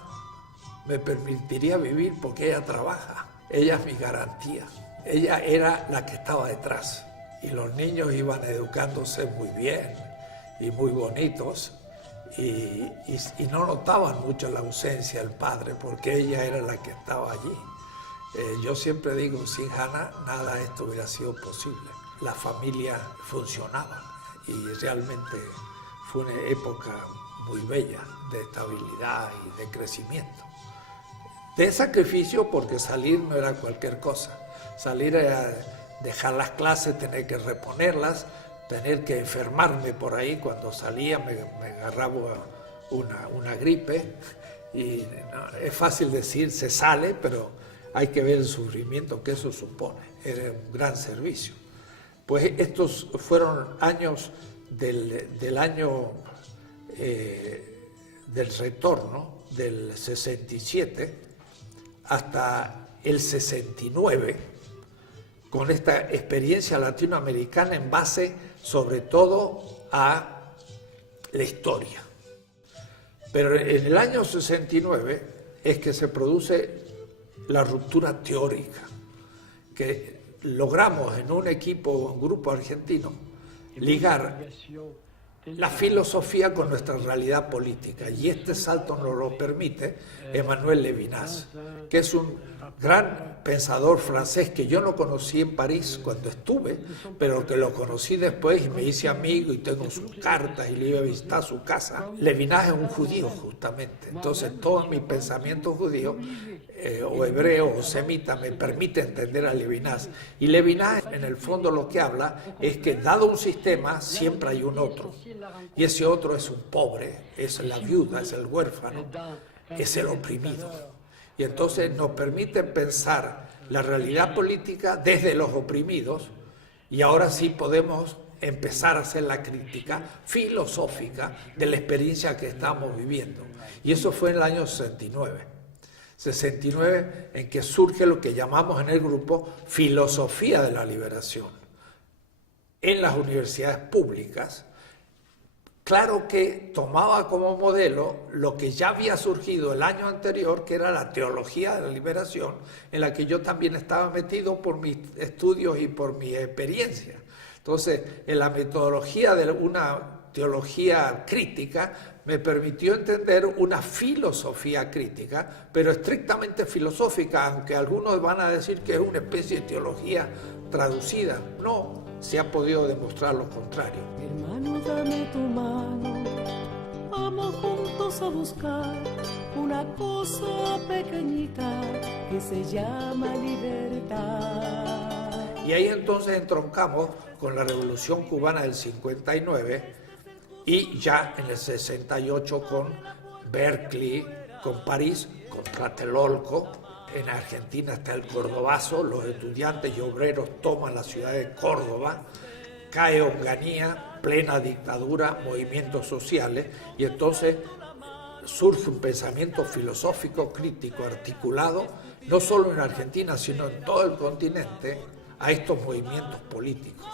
me permitiría vivir, porque ella trabaja, ella es mi garantía, ella era la que estaba detrás, y los niños iban educándose muy bien y muy bonitos, y no notaban mucho la ausencia del padre, porque ella era la que estaba allí. Yo siempre digo, sin Hannah nada de esto hubiera sido posible. La familia funcionaba y realmente fue una época muy bella de estabilidad y de crecimiento. De sacrificio, porque salir no era cualquier cosa. Salir era dejar las clases, tener que reponerlas, tener que enfermarme por ahí. Cuando salía me agarraba una gripe. Y no, es fácil decir, se sale, pero hay que ver el sufrimiento que eso supone. Era un gran servicio. Pues estos fueron años del año del retorno, del 67, hasta el 69, con esta experiencia latinoamericana en base sobre todo a la historia. Pero en el año 69 es que se produce la ruptura teórica, que logramos en un grupo argentino, ligar la filosofía con nuestra realidad política, y este salto nos lo permite Emmanuel Levinas, que es un gran pensador francés que yo no conocí en París cuando estuve, pero que lo conocí después y me hice amigo y tengo sus cartas y le iba a visitar su casa. Levinas es un judío justamente, entonces todo mi pensamiento judío o hebreo o semita me permite entender a Levinas. Y Levinas en el fondo lo que habla es que dado un sistema siempre hay un otro, y ese otro es un pobre, es la viuda, es el huérfano, es el oprimido. Y entonces nos permite pensar la realidad política desde los oprimidos, y ahora sí podemos empezar a hacer la crítica filosófica de la experiencia que estamos viviendo. Y eso fue en el año 69 en que surge lo que llamamos en el grupo filosofía de la liberación en las universidades públicas. Claro que tomaba como modelo lo que ya había surgido el año anterior, que era la teología de la liberación, en la que yo también estaba metido por mis estudios y por mi experiencia. Entonces, en la metodología de una teología crítica, me permitió entender una filosofía crítica, pero estrictamente filosófica, aunque algunos van a decir que es una especie de teología traducida. No, se ha podido demostrar lo contrario. Hermano, dame tu mano, vamos juntos a buscar una cosa pequeñita que se llama libertad. Y ahí entonces entroncamos con la Revolución Cubana del 59 y ya en el 68 con Berkeley, con París, con Tlatelolco. En Argentina está el Cordobazo, los estudiantes y obreros toman la ciudad de Córdoba, cae Onganía, plena dictadura, movimientos sociales, y entonces surge un pensamiento filosófico, crítico, articulado, no solo en Argentina, sino en todo el continente, a estos movimientos políticos.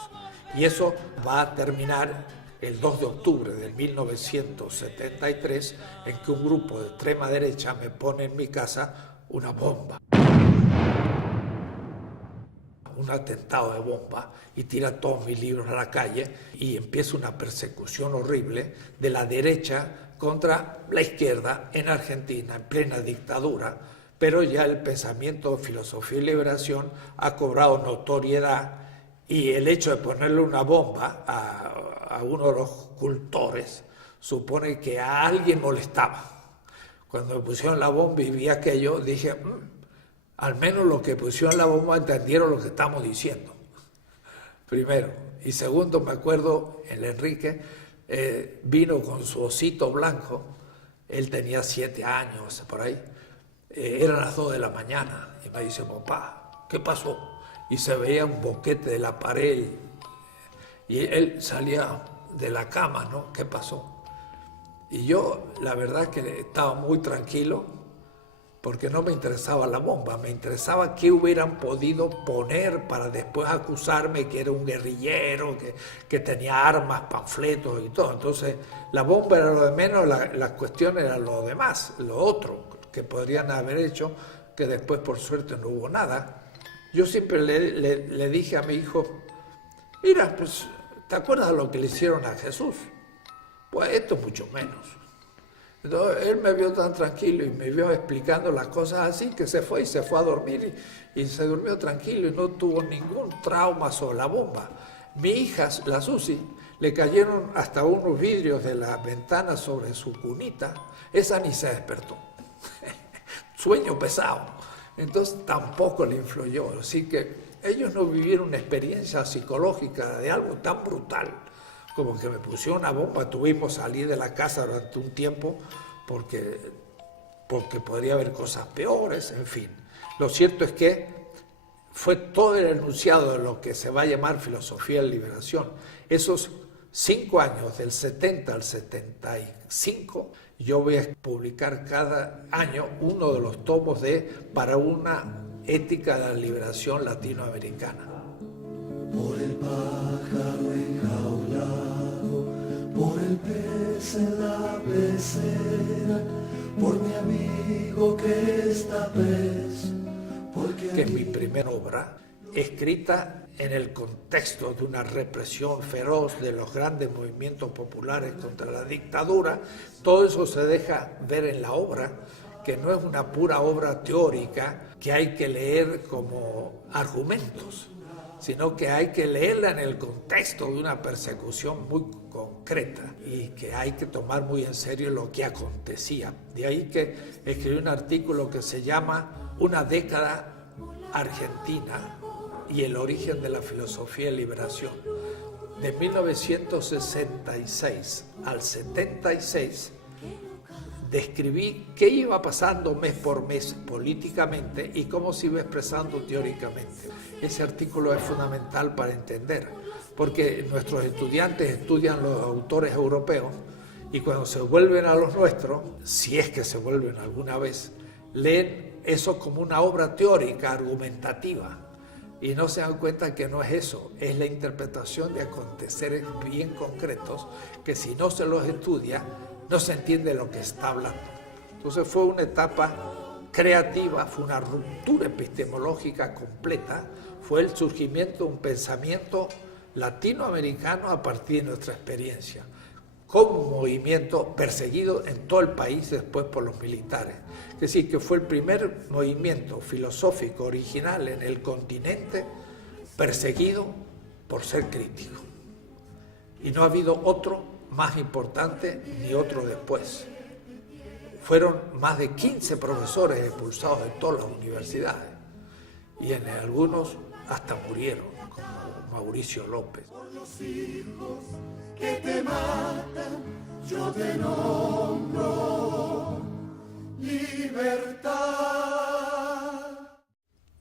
Y eso va a terminar el 2 de octubre de 1973, en que un grupo de extrema derecha me pone en mi casa una bomba, un atentado de bomba, y tira todos mis libros a la calle, y empieza una persecución horrible de la derecha contra la izquierda en Argentina, en plena dictadura, pero ya el pensamiento de filosofía y liberación ha cobrado notoriedad, y el hecho de ponerle una bomba a uno de los cultores supone que a alguien molestaba. Cuando me pusieron la bomba y vi aquello, dije, al menos los que pusieron la bomba entendieron lo que estamos diciendo. Primero. Y segundo, me acuerdo, el Enrique vino con su osito blanco, él tenía 7 años, por ahí, eran las 2 de la mañana, y me dice, papá, ¿qué pasó? Y se veía un boquete de la pared, y él salía de la cama, ¿no? ¿Qué pasó? Y yo, la verdad es que estaba muy tranquilo, porque no me interesaba la bomba, me interesaba qué hubieran podido poner para después acusarme que era un guerrillero, que tenía armas, panfletos y todo. Entonces, la bomba era lo de menos, la cuestión era lo demás, lo otro que podrían haber hecho, que después por suerte no hubo nada. Yo siempre le dije a mi hijo, mira, pues, ¿te acuerdas de lo que le hicieron a Jesús? Pues esto mucho menos. Entonces, él me vio tan tranquilo y me vio explicando las cosas así, que se fue a dormir y se durmió tranquilo y no tuvo ningún trauma sobre la bomba. Mi hija, la Susi, le cayeron hasta unos vidrios de la ventana sobre su cunita, esa ni se despertó. Sueño pesado. Entonces tampoco le influyó. Así que ellos no vivieron una experiencia psicológica de algo tan brutal como que me pusieron una bomba. Tuvimos que salir de la casa durante un tiempo porque podría haber cosas peores, en fin. Lo cierto es que fue todo el enunciado de lo que se va a llamar filosofía de liberación. Esos 5 años, del 70 al 75, yo voy a publicar cada año uno de los tomos de Para una ética de la liberación latinoamericana. Por el pájaro enjaulado, por el pez en la pecera, por mi amigo que está preso, que es mi primera obra, escrita en el contexto de una represión feroz de los grandes movimientos populares contra la dictadura. Todo eso se deja ver en la obra, que no es una pura obra teórica que hay que leer como argumentos, sino que hay que leerla en el contexto de una persecución muy concreta y que hay que tomar muy en serio lo que acontecía. De ahí que escribí un artículo que se llama Una década argentina y el origen de la filosofía de liberación. De 1966 al 76 describí qué iba pasando mes por mes políticamente y cómo se iba expresando teóricamente. Ese artículo es fundamental para entender, porque nuestros estudiantes estudian los autores europeos y cuando se vuelven a los nuestros, si es que se vuelven alguna vez, leen eso como una obra teórica, argumentativa, y no se dan cuenta que no es eso, es la interpretación de aconteceres bien concretos que si no se los estudia, no se entiende lo que está hablando. Entonces fue una etapa creativa, fue una ruptura epistemológica completa, fue el surgimiento de un pensamiento latinoamericano a partir de nuestra experiencia. como un movimiento perseguido en todo el país después por los militares. Es decir, que fue el primer movimiento filosófico original en el continente perseguido por ser crítico. Y no ha habido otro más importante ni otro después. Fueron más de 15 profesores expulsados de todas las universidades y en algunos hasta murieron, como Mauricio López. Por los hijos que te matan, yo te nombro libertad.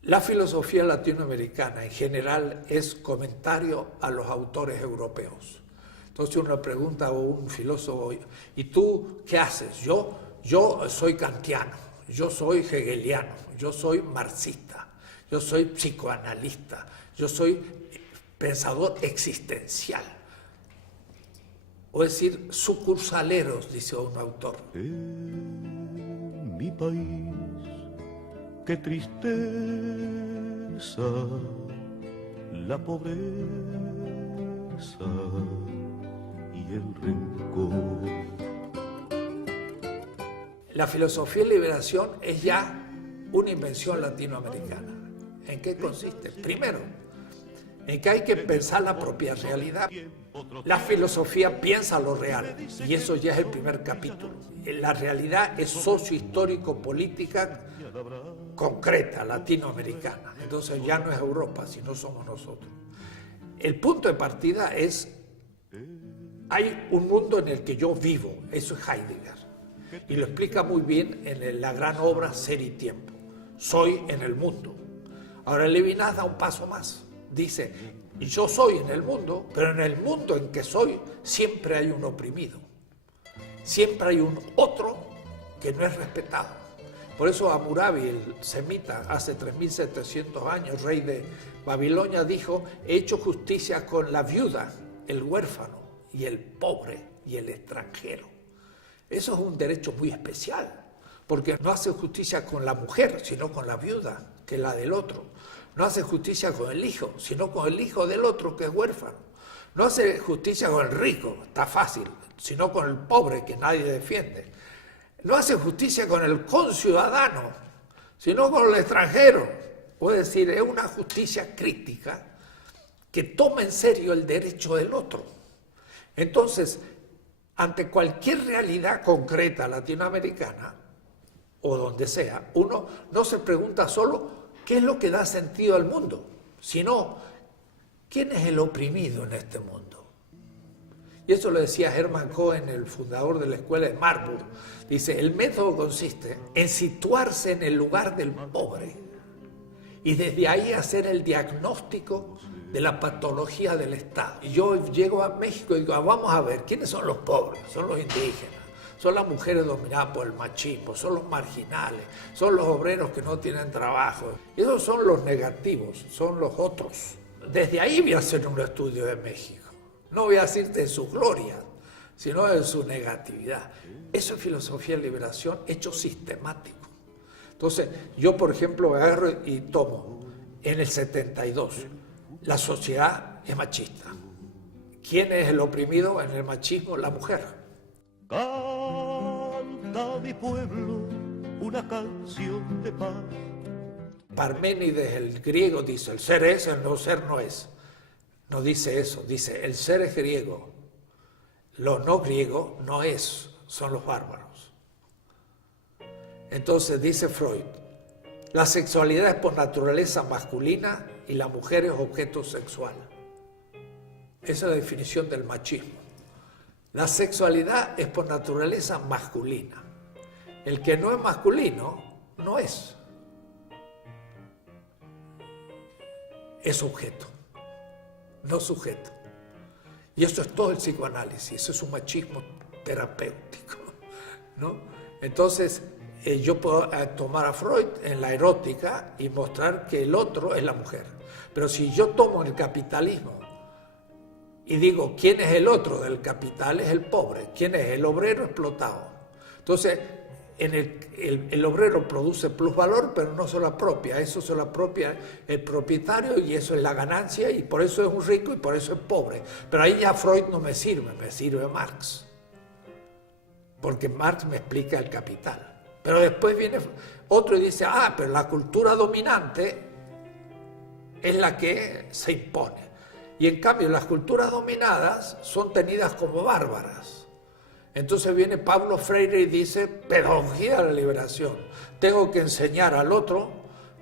La filosofía latinoamericana en general es comentario a los autores europeos. Entonces uno pregunta a un filósofo, ¿y tú qué haces? Yo soy kantiano, yo soy hegeliano, yo soy marxista, yo soy psicoanalista, yo soy pensador existencial. O es decir, sucursaleros, dice un autor. En mi país, qué tristeza, la pobreza y el rencor. La filosofía de liberación es ya una invención latinoamericana. ¿En qué consiste? Primero, en que hay que pensar la propia realidad. La filosofía piensa lo real, y eso ya es el primer capítulo. La realidad es sociohistórico-política concreta, latinoamericana. Entonces ya no es Europa, sino somos nosotros. El punto de partida es, hay un mundo en el que yo vivo, eso es Heidegger. Y lo explica muy bien en la gran obra Ser y Tiempo. Soy en el mundo. Ahora Levinas da un paso más. Dice, yo soy en el mundo, pero en el mundo en que soy siempre hay un oprimido. Siempre hay un otro que no es respetado. Por eso Hammurabi, el semita, hace 3700 años, rey de Babilonia, dijo, he hecho justicia con la viuda, el huérfano y el pobre y el extranjero. Eso es un derecho muy especial, porque no hace justicia con la mujer, sino con la viuda, que es la del otro. No hace justicia con el hijo, sino con el hijo del otro, que es huérfano. No hace justicia con el rico, está fácil, sino con el pobre, que nadie defiende. No hace justicia con el conciudadano, sino con el extranjero. Es decir, es una justicia crítica que toma en serio el derecho del otro. Entonces, ante cualquier realidad concreta latinoamericana, o donde sea, uno no se pregunta solo qué es lo que da sentido al mundo, sino quién es el oprimido en este mundo. Y eso lo decía Hermann Cohen, el fundador de la escuela de Marburg. Dice, el método consiste en situarse en el lugar del pobre y desde ahí hacer el diagnóstico de la patología del Estado. Y yo llego a México y digo, vamos a ver, ¿quiénes son los pobres? Son los indígenas, son las mujeres dominadas por el machismo, son los marginales, son los obreros que no tienen trabajo. Esos son los negativos, son los otros. Desde ahí voy a hacer un estudio de México. No voy a decirte de su gloria, sino de su negatividad. Eso es filosofía de liberación hecho sistemático. Entonces, yo, por ejemplo, agarro y tomo en el 72. La sociedad es machista. ¿Quién es el oprimido en el machismo? La mujer. Canta mi pueblo una canción de paz. Parménides, el griego, dice, el ser es, el no ser no es. No dice eso, dice, el ser es griego. Lo no griego no es, son los bárbaros. Entonces dice Freud, la sexualidad es por naturaleza masculina y la mujer es objeto sexual. Esa es la definición del machismo. La sexualidad es por naturaleza masculina. El que no es masculino, no es. Es objeto, no sujeto. Y eso es todo el psicoanálisis, eso es un machismo terapéutico, ¿no? Entonces, yo puedo tomar a Freud en la erótica y mostrar que el otro es la mujer. Pero si yo tomo el capitalismo y digo, ¿quién es el otro del capital? Es el pobre. ¿Quién es? El obrero explotado. Entonces, el obrero produce plusvalor, pero no se lo apropia. Eso se lo apropia el propietario y eso es la ganancia y por eso es un rico y por eso es pobre. Pero ahí ya Freud no me sirve Marx. porque Marx me explica el capital. Pero después viene otro y dice, pero la cultura dominante es la que se impone. Y en cambio las culturas dominadas son tenidas como bárbaras. Entonces viene Pablo Freire y dice, pedagogía de la liberación. Tengo que enseñar al otro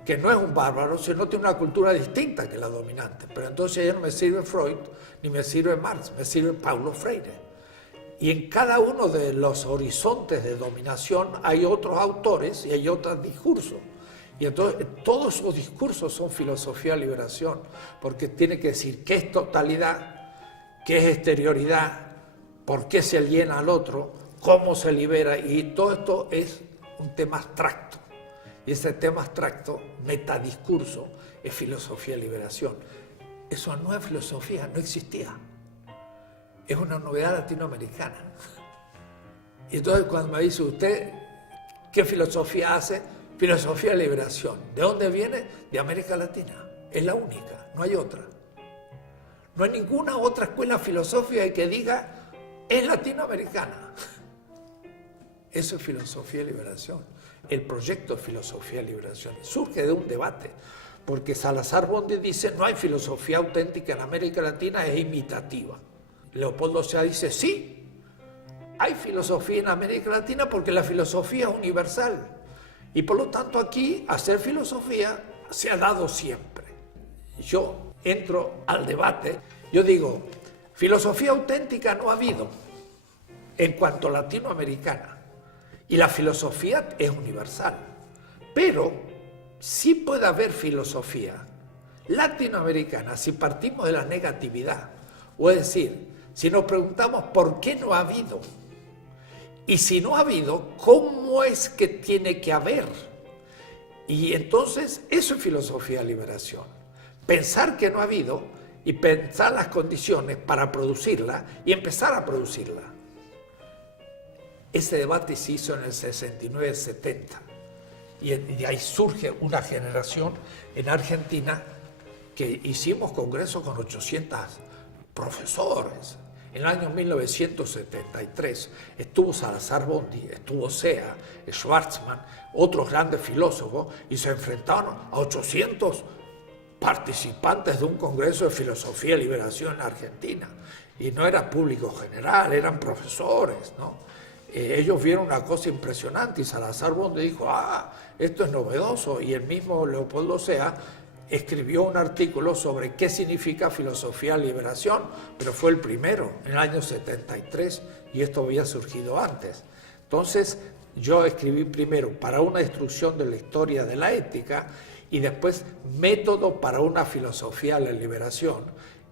que no es un bárbaro, sino tiene una cultura distinta que la dominante. Pero entonces ya no me sirve Freud, ni me sirve Marx, me sirve Pablo Freire. Y en cada uno de los horizontes de dominación hay otros autores y hay otros discursos. Y entonces todos esos discursos son filosofía de liberación, porque tiene que decir qué es totalidad, qué es exterioridad, por qué se aliena al otro, cómo se libera, y todo esto es un tema abstracto. Y ese tema abstracto, metadiscurso, es filosofía de liberación. Eso no es filosofía, no existía. Es una novedad latinoamericana. Y entonces cuando me dice usted, ¿qué filosofía hace? Filosofía de liberación. ¿De dónde viene? De América Latina. Es la única, no hay otra. No hay ninguna otra escuela filosófica que diga, es latinoamericana. Eso es filosofía de liberación. El proyecto de filosofía de liberación surge de un debate, porque Salazar Bondi dice, no hay filosofía auténtica en América Latina, es imitativa. Leopoldo Sea dice, sí, hay filosofía en América Latina porque la filosofía es universal. Y por lo tanto aquí hacer filosofía se ha dado siempre. Yo entro al debate, yo digo, filosofía auténtica no ha habido en cuanto latinoamericana. Y la filosofía es universal. Pero sí puede haber filosofía latinoamericana si partimos de la negatividad. O es decir, si nos preguntamos por qué no ha habido. Y si no ha habido, ¿cómo es que tiene que haber? Y entonces eso es filosofía de liberación. Pensar que no ha habido y pensar las condiciones para producirla y empezar a producirla. Ese debate se hizo en el 69-70 y de ahí surge una generación en Argentina que hicimos congresos con 800 profesores. En el año 1973 estuvo Salazar Bondi, estuvo Sea, Schwarzman, otros grandes filósofos, y se enfrentaron a 800 participantes de un congreso de filosofía y liberación en Argentina. Y no era público general, eran profesores, ¿no? Ellos vieron una cosa impresionante y Salazar Bondi dijo, esto es novedoso, y el mismo Leopoldo Sea escribió un artículo sobre qué significa filosofía de liberación, pero fue el primero, en el año 73, y esto había surgido antes. Entonces, yo escribí primero para una instrucción de la historia de la ética, y después método para una filosofía de la liberación,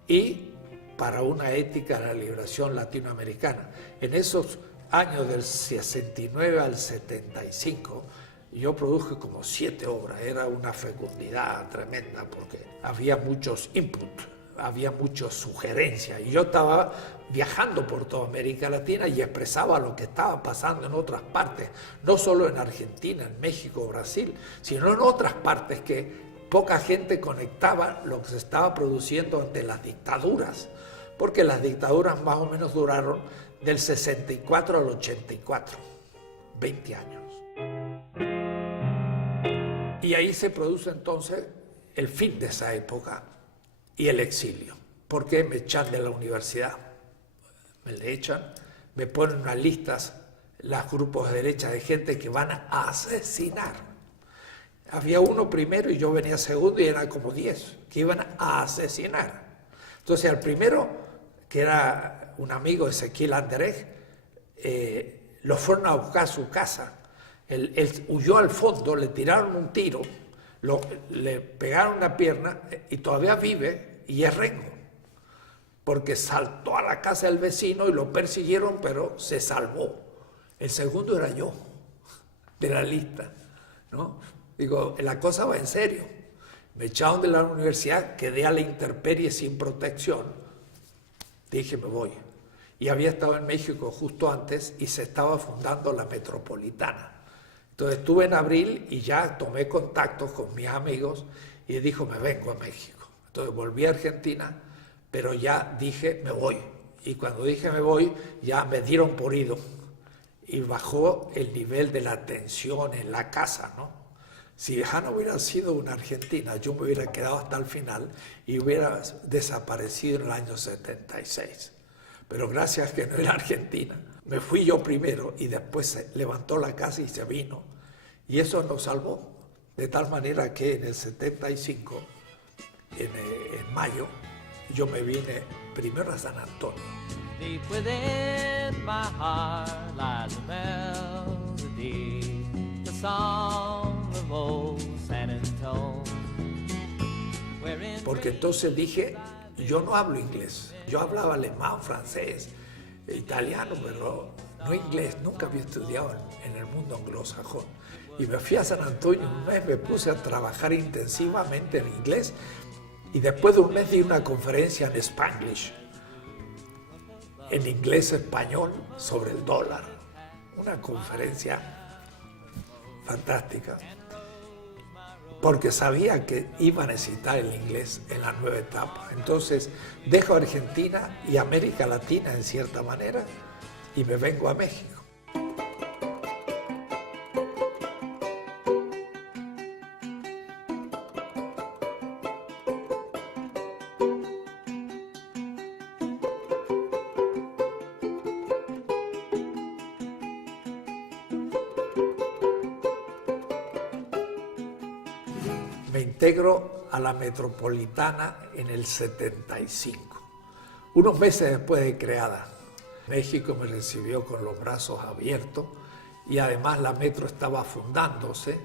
y para una ética de la liberación latinoamericana. En esos años del 69 al 75, yo produje como 7 obras, era una fecundidad tremenda porque había muchos inputs, había muchas sugerencias, y yo estaba viajando por toda América Latina y expresaba lo que estaba pasando en otras partes, no solo en Argentina, en México, Brasil, sino en otras partes que poca gente conectaba lo que se estaba produciendo ante las dictaduras, porque las dictaduras más o menos duraron del 64 al 84, 20 años. Y ahí se produce entonces el fin de esa época y el exilio. ¿Por qué me echan de la universidad? Me le echan, me ponen unas listas, los grupos de derecha de gente que van a asesinar. Había uno primero y yo venía segundo y eran como 10 que iban a asesinar. Entonces al primero, que era un amigo, Ezequiel Anderej, lo fueron a buscar a su casa. Él huyó al fondo, le tiraron un tiro, le pegaron una pierna y todavía vive y es rengo, porque saltó a la casa del vecino y lo persiguieron, pero se salvó. El segundo era yo, de la lista, ¿no? Digo, la cosa va en serio. Me echaron de la universidad, quedé a la intemperie sin protección, dije me voy. Y había estado en México justo antes y se estaba fundando la Metropolitana. Entonces estuve en abril y ya tomé contacto con mis amigos y dijo, me vengo a México. Entonces volví a Argentina, pero ya dije, me voy. Y cuando dije me voy, ya me dieron por ido. y bajó el nivel de la tensión en la casa, ¿no? Si Jano hubiera sido una argentina, yo me hubiera quedado hasta el final y hubiera desaparecido en el año 76. Pero gracias que no era argentina, me fui yo primero y después se levantó la casa y se vino. Y eso nos salvó, de tal manera que en el 75, en mayo, yo me vine primero a San Antonio. Deep within my heart lies a melody, the song of old San Antonio. Porque entonces dije, yo no hablo inglés, yo hablaba alemán, francés, italiano, pero no inglés, nunca había estudiado en el mundo anglosajón. Y me fui a San Antonio un mes, me puse a trabajar intensivamente en inglés y después de un mes di una conferencia en Spanglish, en inglés español, sobre el dólar. Una conferencia fantástica, porque sabía que iba a necesitar el inglés en la nueva etapa. Entonces dejo Argentina y América Latina en cierta manera y me vengo a México. Me integro a la Metropolitana en el 75, unos meses después de creada. México me recibió con los brazos abiertos y además la Metro estaba fundándose.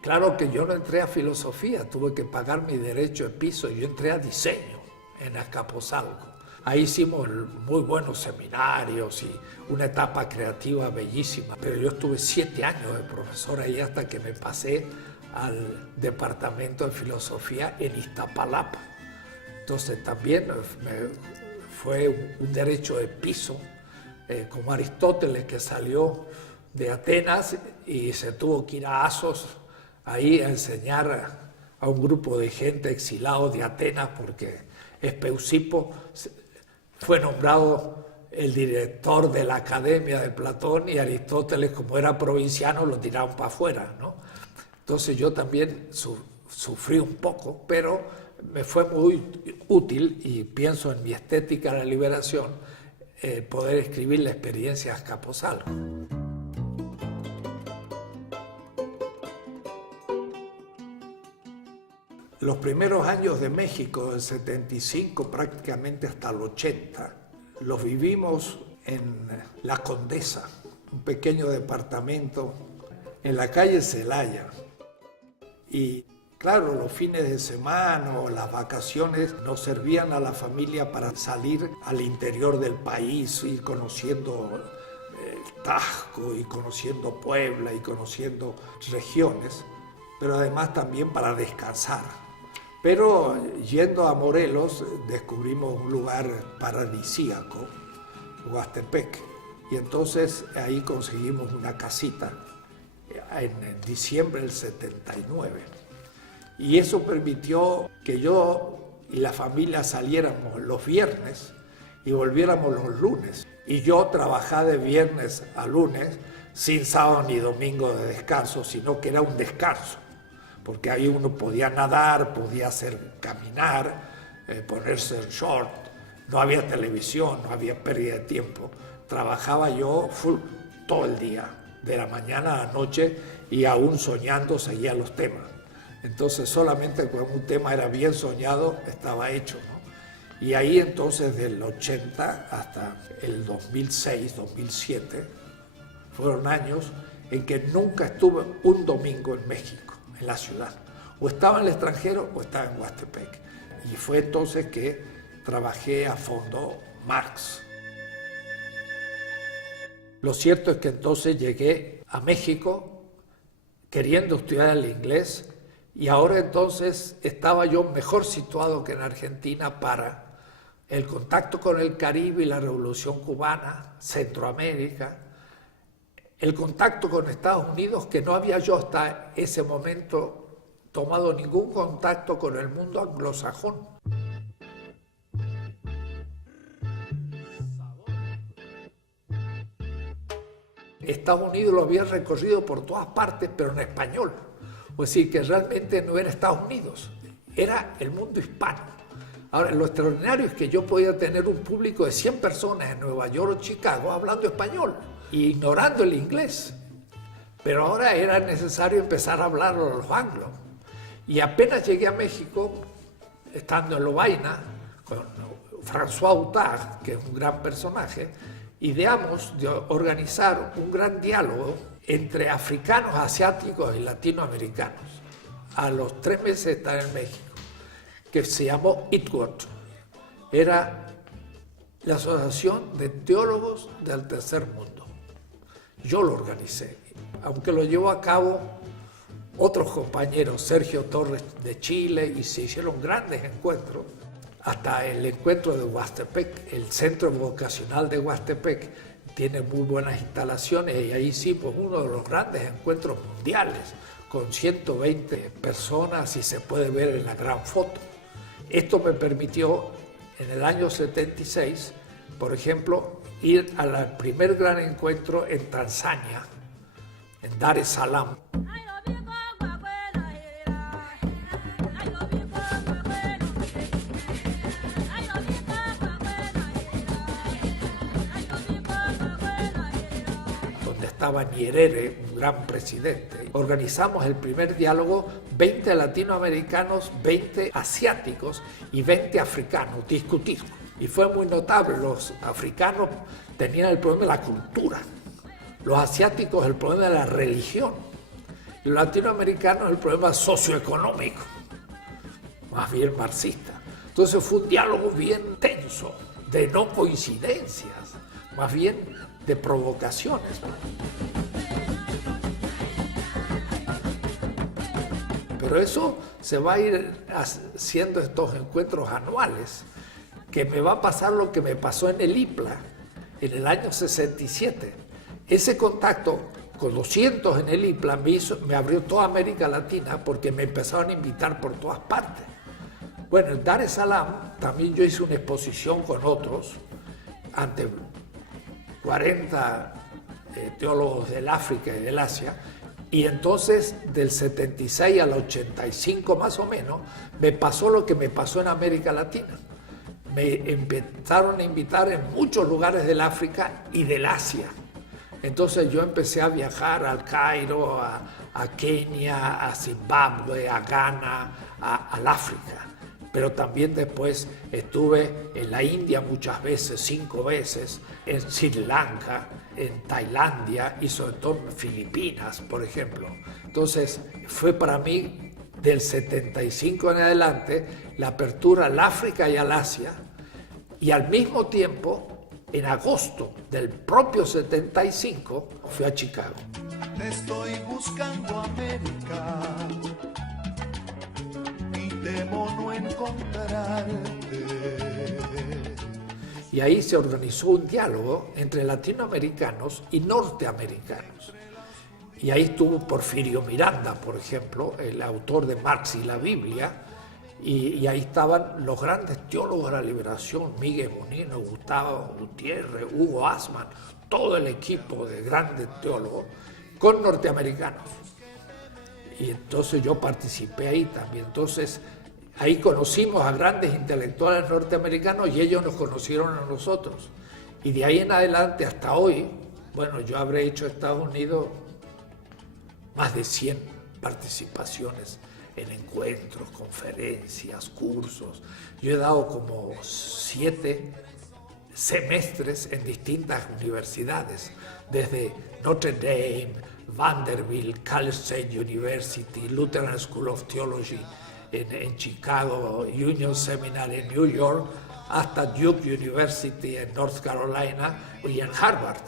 Claro que yo no entré a filosofía, tuve que pagar mi derecho de piso, yo entré a diseño en Azcapotzalco. Ahí hicimos muy buenos seminarios y una etapa creativa bellísima, pero yo estuve 7 años de profesor ahí hasta que me pasé al departamento de filosofía en Iztapalapa. Entonces también fue un derecho de piso, como Aristóteles, que salió de Atenas y se tuvo que ir a Asos ahí a enseñar a un grupo de gente exilado de Atenas, porque Espeusipo fue nombrado el director de la Academia de Platón y Aristóteles, como era provinciano, lo tiraron para afuera, ¿no? Entonces yo también sufrí un poco, pero me fue muy útil y pienso en mi estética de la liberación, poder escribir la experiencia de Azcapotzalco. Los primeros años de México, del 75 prácticamente hasta el 80, los vivimos en La Condesa, un pequeño departamento en la calle Celaya. Y claro, los fines de semana o las vacaciones nos servían a la familia para salir al interior del país, ir conociendo Taxco y conociendo Puebla y conociendo regiones, pero además también para descansar. Pero yendo a Morelos descubrimos un lugar paradisíaco, Huastepec, y entonces ahí conseguimos una casita en diciembre del 79. Y eso permitió que yo y la familia saliéramos los viernes y volviéramos los lunes. Y yo trabajaba de viernes a lunes, sin sábado ni domingo de descanso, sino que era un descanso, porque ahí uno podía nadar, podía hacer caminar, ponerse en short, no había televisión, no había pérdida de tiempo. Trabajaba yo full todo el día, de la mañana a la noche, y aún soñando seguía los temas. Entonces solamente cuando un tema era bien soñado estaba hecho, ¿no? Y ahí entonces del 80 hasta el 2006, 2007, fueron años en que nunca estuve un domingo en México, en la ciudad. O estaba en el extranjero o estaba en Huastepec. Y fue entonces que trabajé a fondo Marx. Lo cierto es que entonces llegué a México queriendo estudiar el inglés y ahora entonces estaba yo mejor situado que en Argentina para el contacto con el Caribe y la Revolución Cubana, Centroamérica, el contacto con Estados Unidos, que no había yo hasta ese momento tomado ningún contacto con el mundo anglosajón. Estados Unidos lo había recorrido por todas partes, pero en español. O decir, que realmente no era Estados Unidos, era el mundo hispano. Ahora, lo extraordinario es que yo podía tener un público de 100 personas en Nueva York o Chicago hablando español, ignorando el inglés. Pero ahora era necesario empezar a hablar a los anglos. Y apenas llegué a México, estando en Lovaina, con François Outard, que es un gran personaje, ideamos de organizar un gran diálogo entre africanos, asiáticos y latinoamericanos. A los 3 meses de estar en México, que se llamó ITWOT. Era la Asociación de Teólogos del Tercer Mundo. Yo lo organicé, aunque lo llevó a cabo otros compañeros, Sergio Torres de Chile, y se hicieron grandes encuentros, hasta el encuentro de Huastepec. El Centro Vocacional de Huastepec tiene muy buenas instalaciones y ahí sí, pues uno de los grandes encuentros mundiales, con 120 personas y se puede ver en la gran foto. Esto me permitió en el año 76, por ejemplo, ir al primer gran encuentro en Tanzania, en Dar es Salaam. Estaba Nyerere, un gran presidente. Organizamos el primer diálogo, 20 latinoamericanos, 20 asiáticos y 20 africanos, discutir. Y fue muy notable, los africanos tenían el problema de la cultura, los asiáticos el problema de la religión, los latinoamericanos el problema socioeconómico, más bien marxista. Entonces fue un diálogo bien tenso, de no coincidencias, más bien de provocaciones. Pero eso se va a ir haciendo estos encuentros anuales, que me va a pasar lo que me pasó en el IPLA en el año 67. Ese contacto con 200 en el IPLA me abrió toda América Latina, porque me empezaron a invitar por todas partes. Bueno, en Dar es Salaam también yo hice una exposición con otros ante 40 teólogos del África y del Asia, y entonces del 76 al 85 más o menos me pasó lo que me pasó en América Latina. Me empezaron a invitar en muchos lugares del África y del Asia. Entonces yo empecé a viajar al Cairo, a Kenia, a Zimbabue, a Ghana, al África. Pero también después estuve en la India muchas veces, 5 veces, en Sri Lanka, en Tailandia y sobre todo en Filipinas, por ejemplo. Entonces fue para mí, del 75 en adelante, la apertura al África y al Asia, y al mismo tiempo, en agosto del propio 75, fui a Chicago. Te estoy buscando América, temo no encontrarte. Y ahí se organizó un diálogo entre latinoamericanos y norteamericanos. Y ahí estuvo Porfirio Miranda, por ejemplo, el autor de Marx y la Biblia, y ahí estaban los grandes teólogos de la liberación, Miguel Bonino, Gustavo Gutiérrez, Hugo Asman, todo el equipo de grandes teólogos con norteamericanos. Y entonces yo participé ahí también. Entonces ahí conocimos a grandes intelectuales norteamericanos y ellos nos conocieron a nosotros. Y de ahí en adelante hasta hoy, bueno, yo habré hecho en Estados Unidos más de 100 participaciones en encuentros, conferencias, cursos. Yo he dado como 7 semestres en distintas universidades, desde Notre Dame, Vanderbilt, Cal State University, Lutheran School of Theology en Chicago, Union Seminary en New York, hasta Duke University en North Carolina y en Harvard.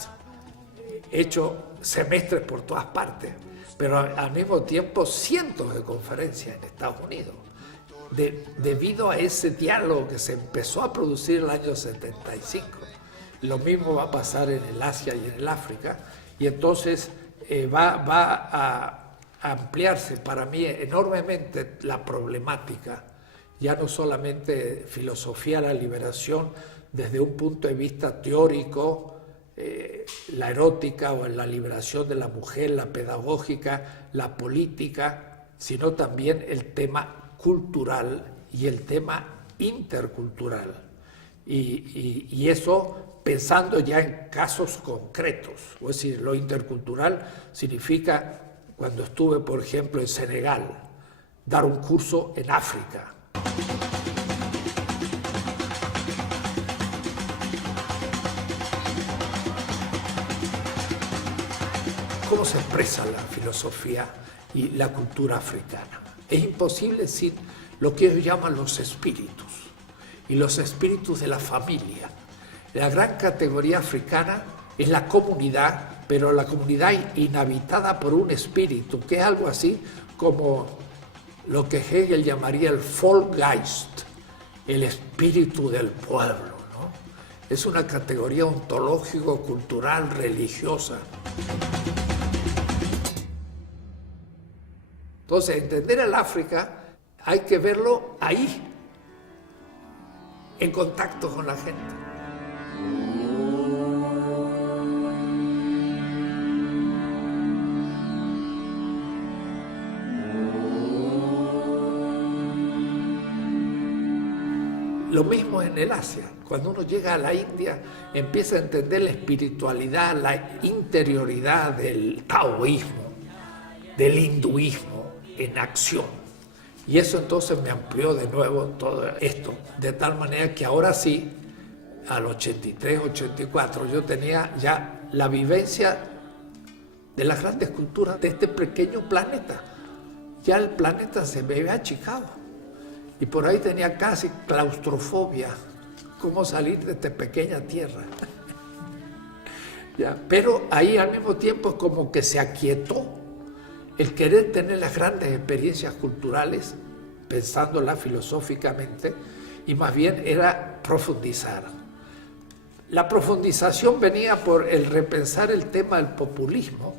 He hecho semestres por todas partes, pero al mismo tiempo cientos de conferencias en Estados Unidos. Debido a ese diálogo que se empezó a producir en el año 75. Lo mismo va a pasar en el Asia y en el África, y entonces va a ampliarse para mí enormemente la problemática, ya no solamente filosofía de la liberación desde un punto de vista teórico, la erótica o en la liberación de la mujer, la pedagógica, la política, sino también el tema cultural y el tema intercultural. Y eso pensando ya en casos concretos. Es decir, lo intercultural significa, cuando estuve, por ejemplo, en Senegal, dar un curso en África. ¿Cómo se expresa la filosofía y la cultura africana? Es imposible sin lo que ellos llaman los espíritus, y los espíritus de la familia. La gran categoría africana es la comunidad, pero la comunidad inhabitada por un espíritu, que es algo así como lo que Hegel llamaría el Volksgeist, el espíritu del pueblo, ¿no? Es una categoría ontológico, cultural, religiosa. Entonces, entender el África hay que verlo ahí, en contacto con la gente. Lo mismo en el Asia. Cuando uno llega a la India, empieza a entender la espiritualidad, la interioridad del taoísmo, del hinduismo en acción. Y eso entonces me amplió de nuevo todo esto, de tal manera que ahora sí, al 83, 84, yo tenía ya la vivencia de las grandes culturas de este pequeño planeta. Ya el planeta se me había achicado. Y por ahí tenía casi claustrofobia, cómo salir de esta pequeña tierra. Ya, pero ahí al mismo tiempo como que se aquietó el querer tener las grandes experiencias culturales, pensándolas filosóficamente, y más bien era profundizar. La profundización venía por el repensar el tema del populismo,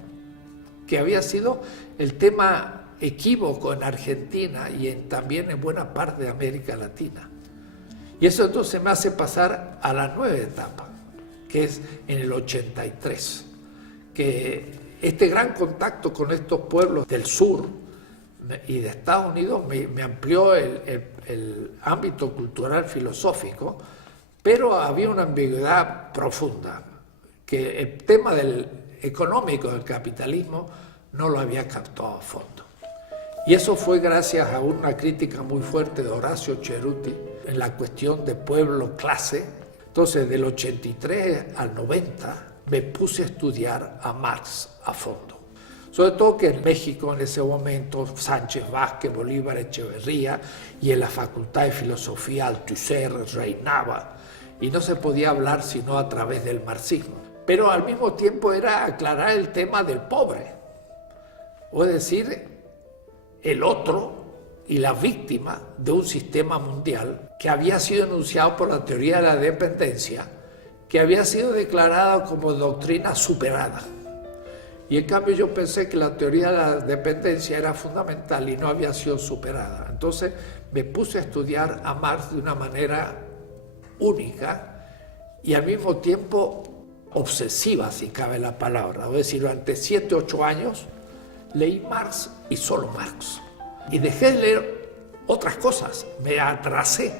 que había sido el tema equívoco en Argentina y también en buena parte de América Latina. Y eso entonces me hace pasar a la nueva etapa, que es en el 83, que este gran contacto con estos pueblos del sur y de Estados Unidos me amplió el ámbito cultural filosófico, pero había una ambigüedad profunda, que el tema económico del capitalismo no lo había captado a fondo. Y eso fue gracias a una crítica muy fuerte de Horacio Ceruti en la cuestión de pueblo-clase. Entonces, del 83 al 90, me puse a estudiar a Marx a fondo. Sobre todo que en México en ese momento Sánchez Vázquez, Bolívar Echeverría, y en la Facultad de Filosofía Althusser reinaba, y no se podía hablar sino a través del marxismo. Pero al mismo tiempo era aclarar el tema del pobre, o es decir, el otro y la víctima de un sistema mundial que había sido enunciado por la teoría de la dependencia, que había sido declarada como doctrina superada. Y en cambio yo pensé que la teoría de la dependencia era fundamental y no había sido superada. Entonces me puse a estudiar a Marx de una manera única y al mismo tiempo obsesiva, si cabe la palabra. Es decir, durante 7, 8 años leí Marx y solo Marx. Y dejé de leer otras cosas, me atrasé.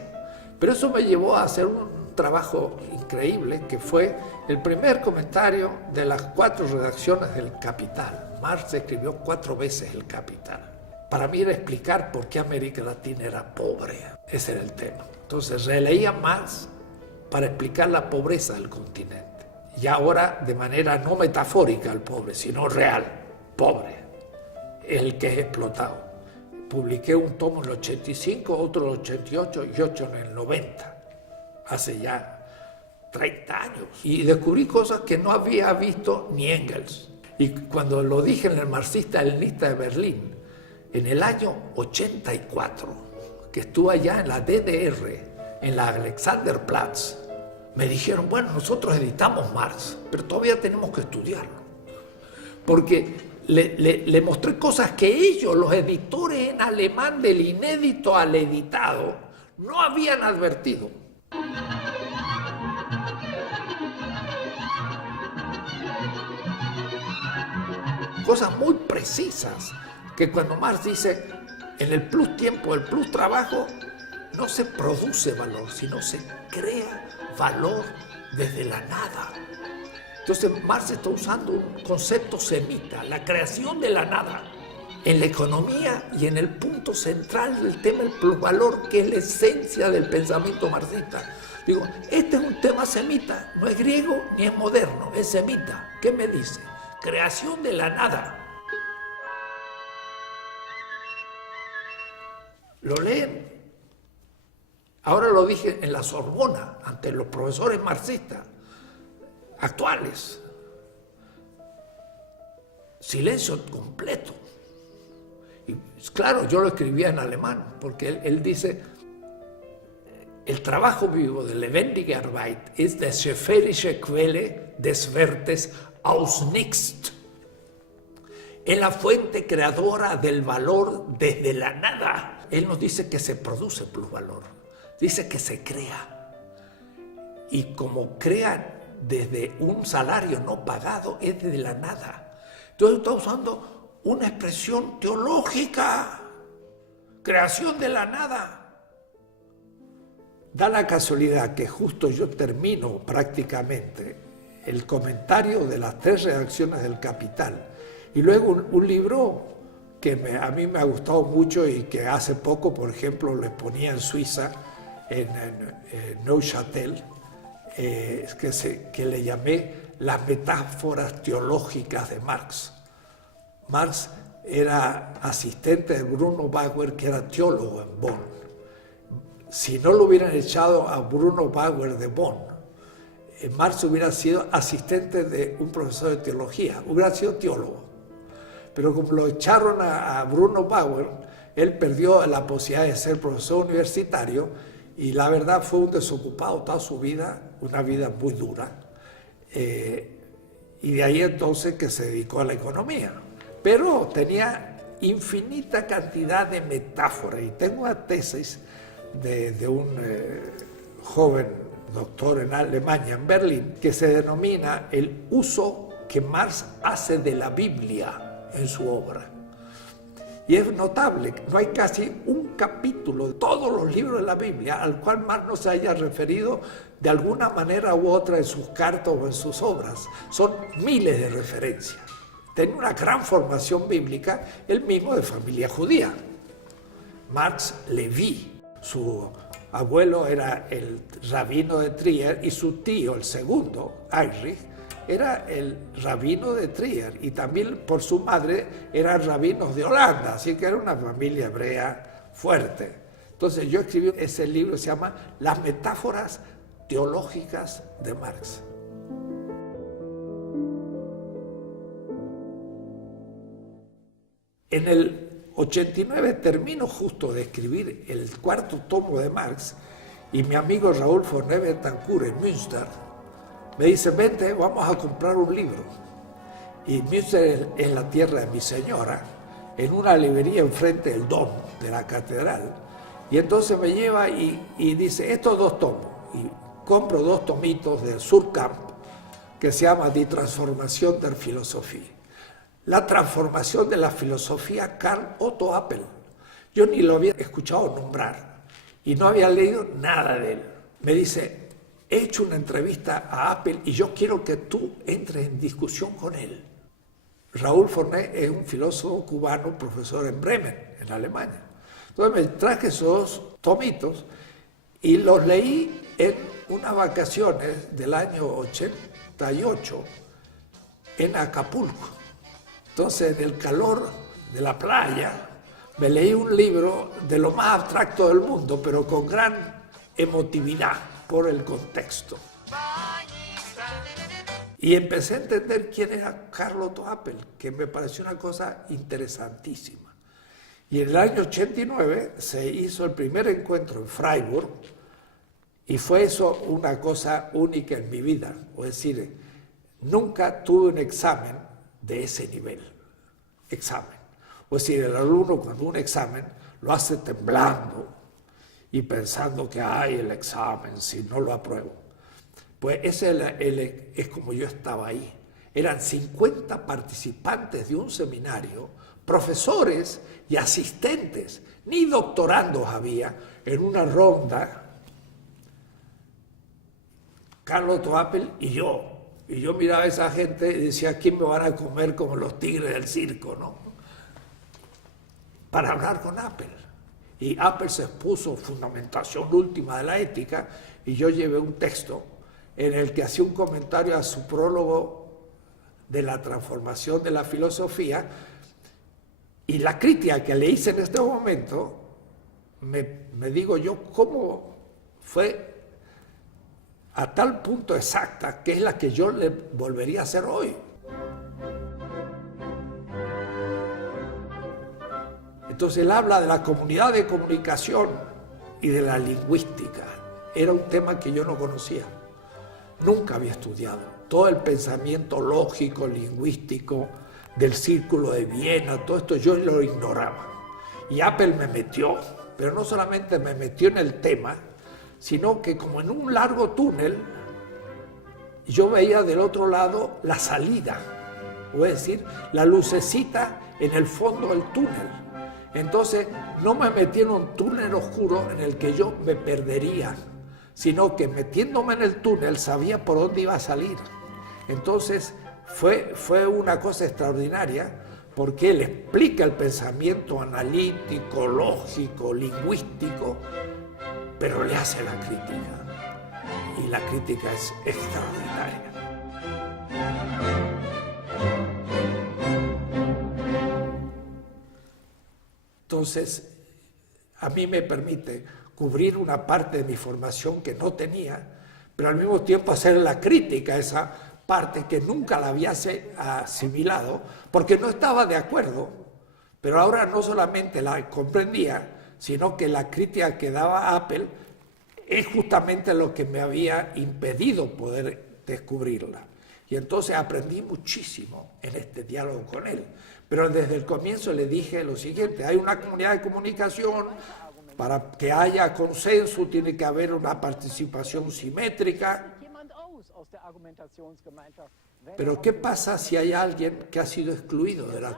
Pero eso me llevó a hacer un trabajo increíble, que fue el primer comentario de las 4 redacciones del Capital. Marx escribió 4 veces el Capital. Para mí era explicar por qué América Latina era pobre. Ese era el tema. Entonces releía Marx para explicar la pobreza del continente. Y ahora de manera no metafórica el pobre, sino real, pobre, el que es explotado. Publiqué un tomo en el 85, otro en el 88 y 8 en el 90. Hace ya 30 años. Y descubrí cosas que no había visto ni Engels. Y cuando lo dije en el marxista-leninista de Berlín, en el año 84, que estuve allá en la DDR, en la Alexanderplatz, me dijeron, bueno, nosotros editamos Marx, pero todavía tenemos que estudiarlo. Porque le mostré cosas que ellos, los editores en alemán del inédito al editado, no habían advertido. cosas muy precisas, que cuando Marx dice, en el plus tiempo, el plus trabajo, no se produce valor, sino se crea valor desde la nada. Entonces Marx está usando un concepto semita, la creación de la nada, en la economía y en el punto central del tema del plusvalor, que es la esencia del pensamiento marxista. Digo, este es un tema semita, no es griego ni es moderno, es semita. ¿Qué me dice? Creación de la nada. Lo leen. Ahora lo dije en la Sorbona, ante los profesores marxistas actuales. Silencio completo. Y claro, yo lo escribía en alemán, porque él dice, el trabajo vivo de lebendige Arbeit ist die schöpferische Quelle des Wertes aus nichts. Es la fuente creadora del valor desde la nada. Él nos dice que se produce plusvalor, dice que se crea. Y como crea desde un salario no pagado, es desde la nada. Entonces está usando una expresión teológica, creación de la nada. Da la casualidad que justo yo termino prácticamente el comentario de las 3 redacciones del Capital y luego un libro que a mí me ha gustado mucho y que hace poco, por ejemplo, lo exponía en Suiza, en Neuchâtel, que le llamé Las metáforas teológicas de Marx. Marx era asistente de Bruno Bauer, que era teólogo en Bonn. Si no lo hubieran echado a Bruno Bauer de Bonn, Marx hubiera sido asistente de un profesor de teología, hubiera sido teólogo. Pero como lo echaron a Bruno Bauer, él perdió la posibilidad de ser profesor universitario y la verdad fue un desocupado toda su vida, una vida muy dura. Y de ahí entonces que se dedicó a la economía. Pero tenía infinita cantidad de metáforas. Y tengo una tesis de un joven doctor en Alemania, en Berlín, que se denomina el uso que Marx hace de la Biblia en su obra. Y es notable, no hay casi un capítulo de todos los libros de la Biblia al cual Marx no se haya referido de alguna manera u otra en sus cartas o en sus obras. Son miles de referencias. Tenía una gran formación bíblica, él mismo de familia judía. Marx Leví, su abuelo era el rabino de Trier y su tío, el segundo, Heinrich, era el rabino de Trier y también por su madre eran rabinos de Holanda, así que era una familia hebrea fuerte. Entonces yo escribí ese libro, se llama Las metáforas teológicas de Marx. En el 89 termino justo de escribir el 4º tomo de Marx y mi amigo Raúl Forné Betancourt en Münster me dice, vente, vamos a comprar un libro. Y Münster es la tierra de mi señora, en una librería enfrente del Dom de la catedral. Y entonces me lleva y dice, estos 2 tomos. Y compro 2 tomitos del Surkamp que se llama Die Transformation der Philosophie. La transformación de la filosofía Karl Otto Appel. Yo ni lo había escuchado nombrar y no había leído nada de él. Me dice, he hecho una entrevista a Appel y yo quiero que tú entres en discusión con él. Raúl Forné es un filósofo cubano, profesor en Bremen, en Alemania. Entonces me traje esos 2 tomitos y los leí en unas vacaciones del año 88 en Acapulco. Entonces, en el calor de la playa, me leí un libro de lo más abstracto del mundo, pero con gran emotividad por el contexto. Y empecé a entender quién era Karl Otto Appel, que me pareció una cosa interesantísima. Y en el año 89 se hizo el primer encuentro en Freiburg, y fue eso una cosa única en mi vida. Es decir, nunca tuve un examen de ese nivel, examen. O sea, el alumno cuando un examen lo hace temblando y pensando que hay el examen, si no lo apruebo. Pues ese es como yo estaba ahí. Eran 50 participantes de un seminario, profesores y asistentes, ni doctorandos había, en una ronda. Carlos Otto Apel y yo. Y yo miraba a esa gente y decía, ¿quién me van a comer como los tigres del circo, no? Para hablar con Apel. Y Apel se expuso fundamentación última de la ética y yo llevé un texto en el que hacía un comentario a su prólogo de la transformación de la filosofía, y la crítica que le hice en este momento, me digo yo, ¿cómo fue a tal punto exacta que es la que yo le volvería a hacer hoy? Entonces él habla de la comunidad de comunicación y de la lingüística. Era un tema que yo no conocía, nunca había estudiado. Todo el pensamiento lógico, lingüístico, del Círculo de Viena, todo esto yo lo ignoraba. Y Apel me metió, pero no solamente me metió en el tema, sino que como en un largo túnel, yo veía del otro lado la salida, o es decir, la lucecita en el fondo del túnel. Entonces no me metí en un túnel oscuro en el que yo me perdería, sino que metiéndome en el túnel sabía por dónde iba a salir. Entonces fue una cosa extraordinaria, porque él explica el pensamiento analítico, lógico, lingüístico, pero le hace la crítica, y la crítica es extraordinaria. Entonces, a mí me permite cubrir una parte de mi formación que no tenía, pero al mismo tiempo hacer la crítica a esa parte que nunca la había asimilado, porque no estaba de acuerdo, pero ahora no solamente la comprendía, sino que la crítica que daba Apel es justamente lo que me había impedido poder descubrirla. Y entonces aprendí muchísimo en este diálogo con él. Pero desde el comienzo le dije lo siguiente: hay una comunidad de comunicación, para que haya consenso tiene que haber una participación simétrica. Pero ¿qué pasa si hay alguien que ha sido excluido de la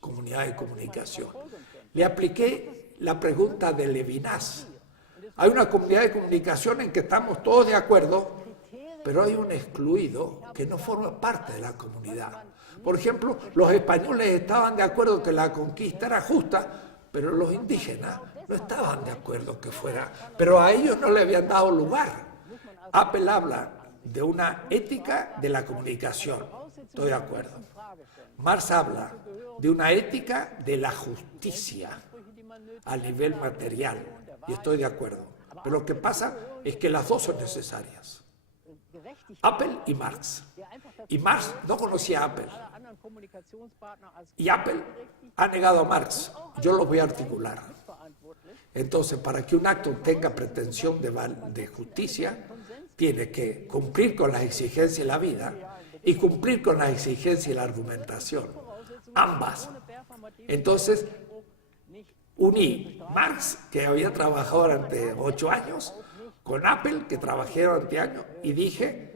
comunidad de comunicación? Le apliqué la pregunta de Levinas. Hay una comunidad de comunicación en que estamos todos de acuerdo, pero hay un excluido que no forma parte de la comunidad. Por ejemplo, los españoles estaban de acuerdo que la conquista era justa, pero los indígenas no estaban de acuerdo que fuera, pero a ellos no le habían dado lugar. Apel habla de una ética de la comunicación, estoy de acuerdo. Marx habla de una ética de la justicia a nivel material, y estoy de acuerdo. Pero lo que pasa es que las dos son necesarias. Apel y Marx. Y Marx no conocía a Apel. Y Apel ha negado a Marx. Yo lo voy a articular. Entonces, para que un acto tenga pretensión de justicia, tiene que cumplir con las exigencias de la vida y cumplir con las exigencias de la argumentación. Ambas. Entonces, uní Marx, que había trabajado durante 8 años, con Apel, que trabajé durante años, y dije,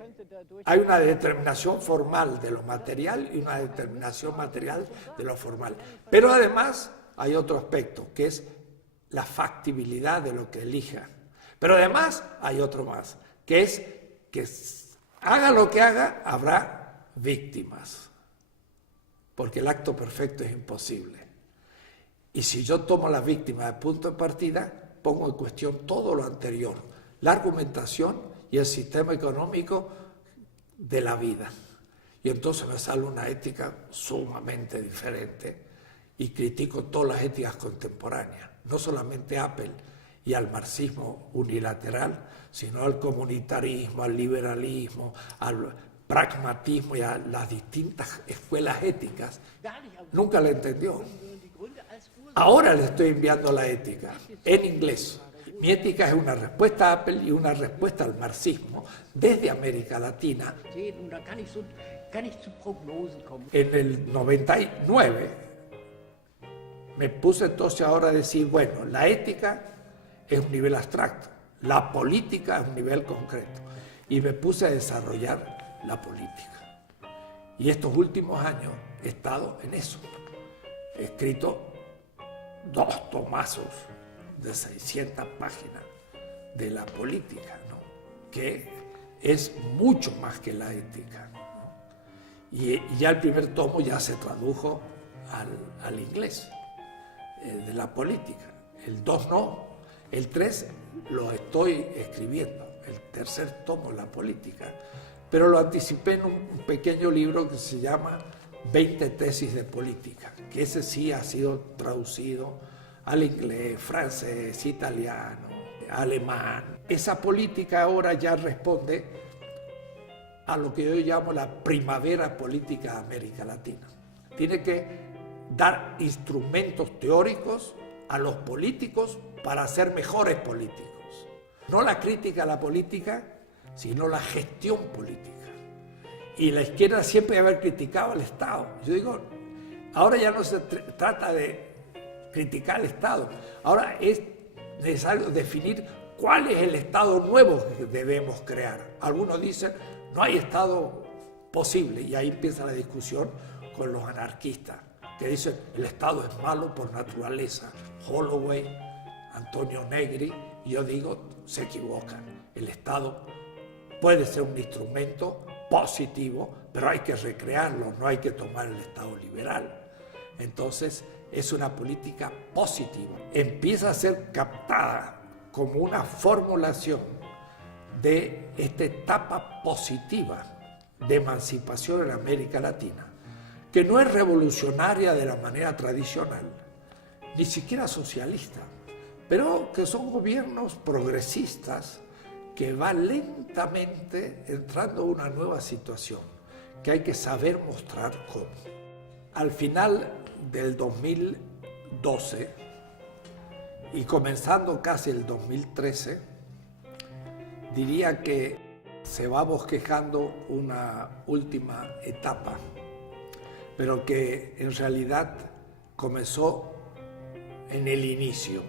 hay una determinación formal de lo material y una determinación material de lo formal. Pero además hay otro aspecto, que es la factibilidad de lo que elija. Pero además hay otro más, que es que haga lo que haga, habrá víctimas, porque el acto perfecto es imposible. Y si yo tomo la víctima de punto de partida, pongo en cuestión todo lo anterior, la argumentación y el sistema económico de la vida. Y entonces me sale una ética sumamente diferente y critico todas las éticas contemporáneas, no solamente a Apel y al marxismo unilateral, sino al comunitarismo, al liberalismo, al pragmatismo y a las distintas escuelas éticas. Nunca la entendió. Ahora le estoy enviando la ética en inglés. Mi ética es una respuesta a Apel y una respuesta al marxismo desde América Latina. En el 99 me puse entonces ahora a decir, bueno, la ética es un nivel abstracto, la política es un nivel concreto. Y me puse a desarrollar la política. Y estos últimos años he estado en eso. He escrito 2 tomazos de 600 páginas de la política, ¿no? Que es mucho más que la ética, ¿no? Y ya el primer tomo ya se tradujo al inglés, de la política. El 2 no, el 3 lo estoy escribiendo, el tercer tomo, la política. Pero lo anticipé en un pequeño libro que se llama 20 tesis de política, que ese sí ha sido traducido al inglés, francés, italiano, alemán. Esa política ahora ya responde a lo que yo llamo la primavera política de América Latina. Tiene que dar instrumentos teóricos a los políticos para ser mejores políticos. No la crítica a la política, sino la gestión política. Y la izquierda siempre haber criticado al Estado. Yo digo, ahora ya no se trata de criticar al Estado, ahora es necesario definir cuál es el Estado nuevo que debemos crear. Algunos dicen, no hay Estado posible, y ahí empieza la discusión con los anarquistas, que dicen, el Estado es malo por naturaleza. Holloway, Antonio Negri, y yo digo, se equivocan. El Estado puede ser un instrumento positivo, pero hay que recrearlo, no hay que tomar el Estado liberal. Entonces, es una política positiva. Empieza a ser captada como una formulación de esta etapa positiva de emancipación en América Latina, que no es revolucionaria de la manera tradicional, ni siquiera socialista, pero que son gobiernos progresistas que van lentamente entrando a una nueva situación, que hay que saber mostrar cómo. Al final del 2012 y comenzando casi el 2013, diría que se va bosquejando una última etapa, pero que en realidad comenzó en el inicio,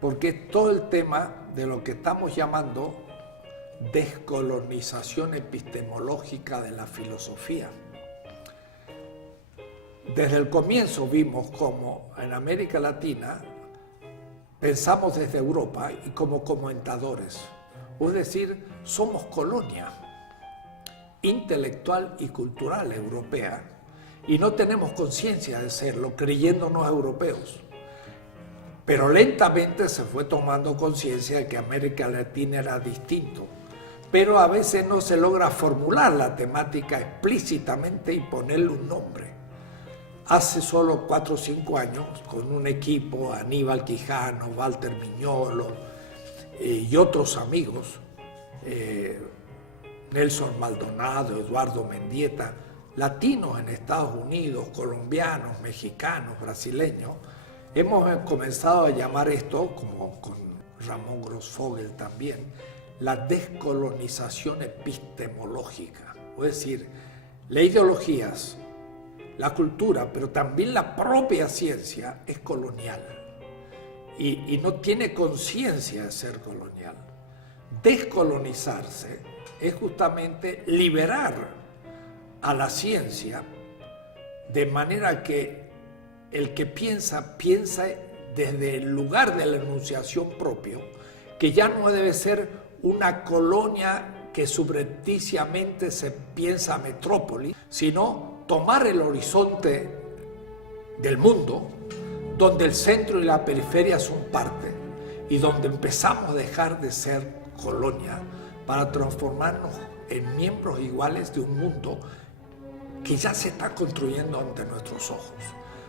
porque todo el tema de lo que estamos llamando descolonización epistemológica de la filosofía. Desde el comienzo vimos cómo en América Latina pensamos desde Europa y como comentadores, es decir, somos colonia intelectual y cultural europea y no tenemos conciencia de serlo, creyéndonos europeos. Pero lentamente se fue tomando conciencia de que América Latina era distinto, pero a veces no se logra formular la temática explícitamente y ponerle un nombre. Hace solo 4 o 5 años, con un equipo, Aníbal Quijano, Walter Miñolo y otros amigos, Nelson Maldonado, Eduardo Mendieta, latinos en Estados Unidos, colombianos, mexicanos, brasileños, hemos comenzado a llamar esto, como con Ramón Grossfogel también, la descolonización epistemológica. Es decir, las ideologías, la cultura, pero también la propia ciencia es colonial y no tiene conciencia de ser colonial. Descolonizarse es justamente liberar a la ciencia de manera que el que piensa desde el lugar de la enunciación propio, que ya no debe ser una colonia que subrepticiamente se piensa metrópoli, sino tomar el horizonte del mundo, donde el centro y la periferia son parte, y donde empezamos a dejar de ser colonia para transformarnos en miembros iguales de un mundo que ya se está construyendo ante nuestros ojos.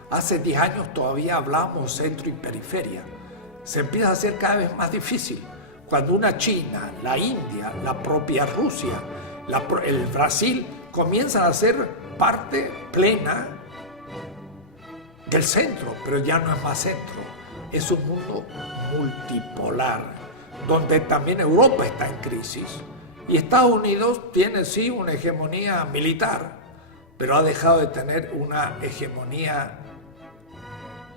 Hace 10 años todavía hablábamos centro y periferia. Se empieza a hacer cada vez más difícil. Cuando una China, la India, la propia Rusia, el Brasil comienzan a ser parte plena del centro, pero ya no es más centro. Es un mundo multipolar, donde también Europa está en crisis. Y Estados Unidos tiene sí una hegemonía militar, pero ha dejado de tener una hegemonía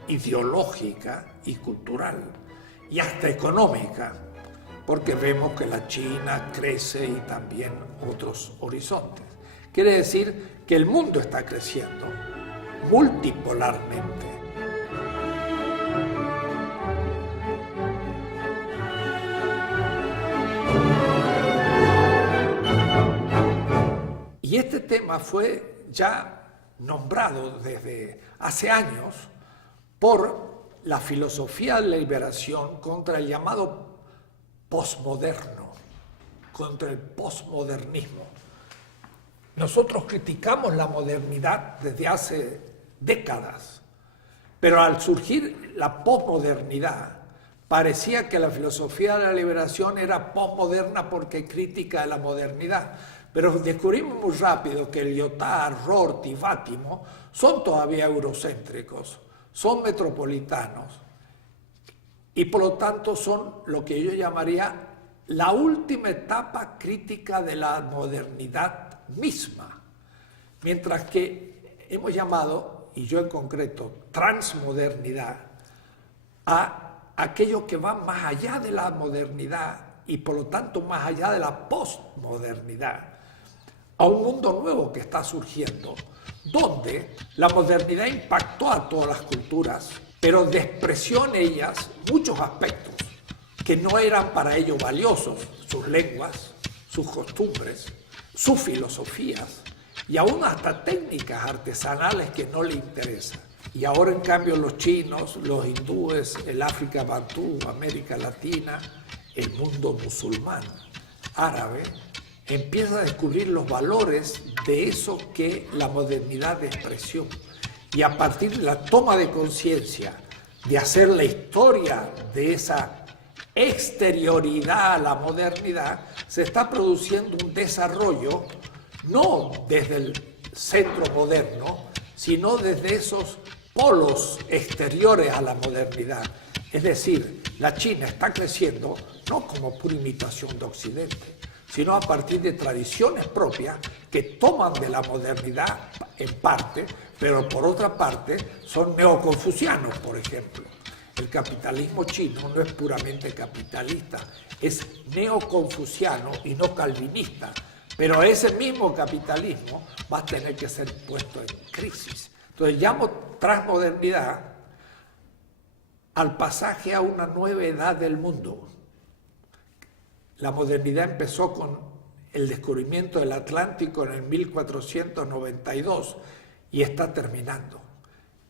ideológica y cultural, y hasta económica, porque vemos que la China crece y también otros horizontes. Quiere decir que el mundo está creciendo multipolarmente. Y este tema fue ya nombrado desde hace años por la filosofía de la liberación contra el llamado posmoderno, contra el posmodernismo. Nosotros criticamos la modernidad desde hace décadas, pero al surgir la posmodernidad, parecía que la filosofía de la liberación era posmoderna porque es crítica de la modernidad. Pero descubrimos muy rápido que Lyotard, Rorty y Bátimo son todavía eurocéntricos, son metropolitanos y por lo tanto son lo que yo llamaría la última etapa crítica de la modernidad misma. Mientras que hemos llamado, y yo en concreto, transmodernidad, a aquello que va más allá de la modernidad y por lo tanto más allá de la postmodernidad, a un mundo nuevo que está surgiendo, donde la modernidad impactó a todas las culturas, pero despreció en ellas muchos aspectos que no eran para ellos valiosos, sus lenguas, sus costumbres, sus filosofías y aún hasta técnicas artesanales que no le interesan. Y ahora en cambio los chinos, los hindúes, el África Bantú, América Latina, el mundo musulmán, árabe, empieza a descubrir los valores de eso que la modernidad despreció. Y a partir de la toma de conciencia, de hacer la historia de esa exterioridad a la modernidad, se está produciendo un desarrollo, no desde el centro moderno, sino desde esos polos exteriores a la modernidad. Es decir, la China está creciendo no como pura imitación de Occidente, sino a partir de tradiciones propias que toman de la modernidad en parte, pero por otra parte son neoconfucianos, por ejemplo. El capitalismo chino no es puramente capitalista, es neoconfuciano y no calvinista, pero ese mismo capitalismo va a tener que ser puesto en crisis. Entonces llamo transmodernidad al pasaje a una nueva edad del mundo. La modernidad empezó con el descubrimiento del Atlántico en el 1492 y está terminando.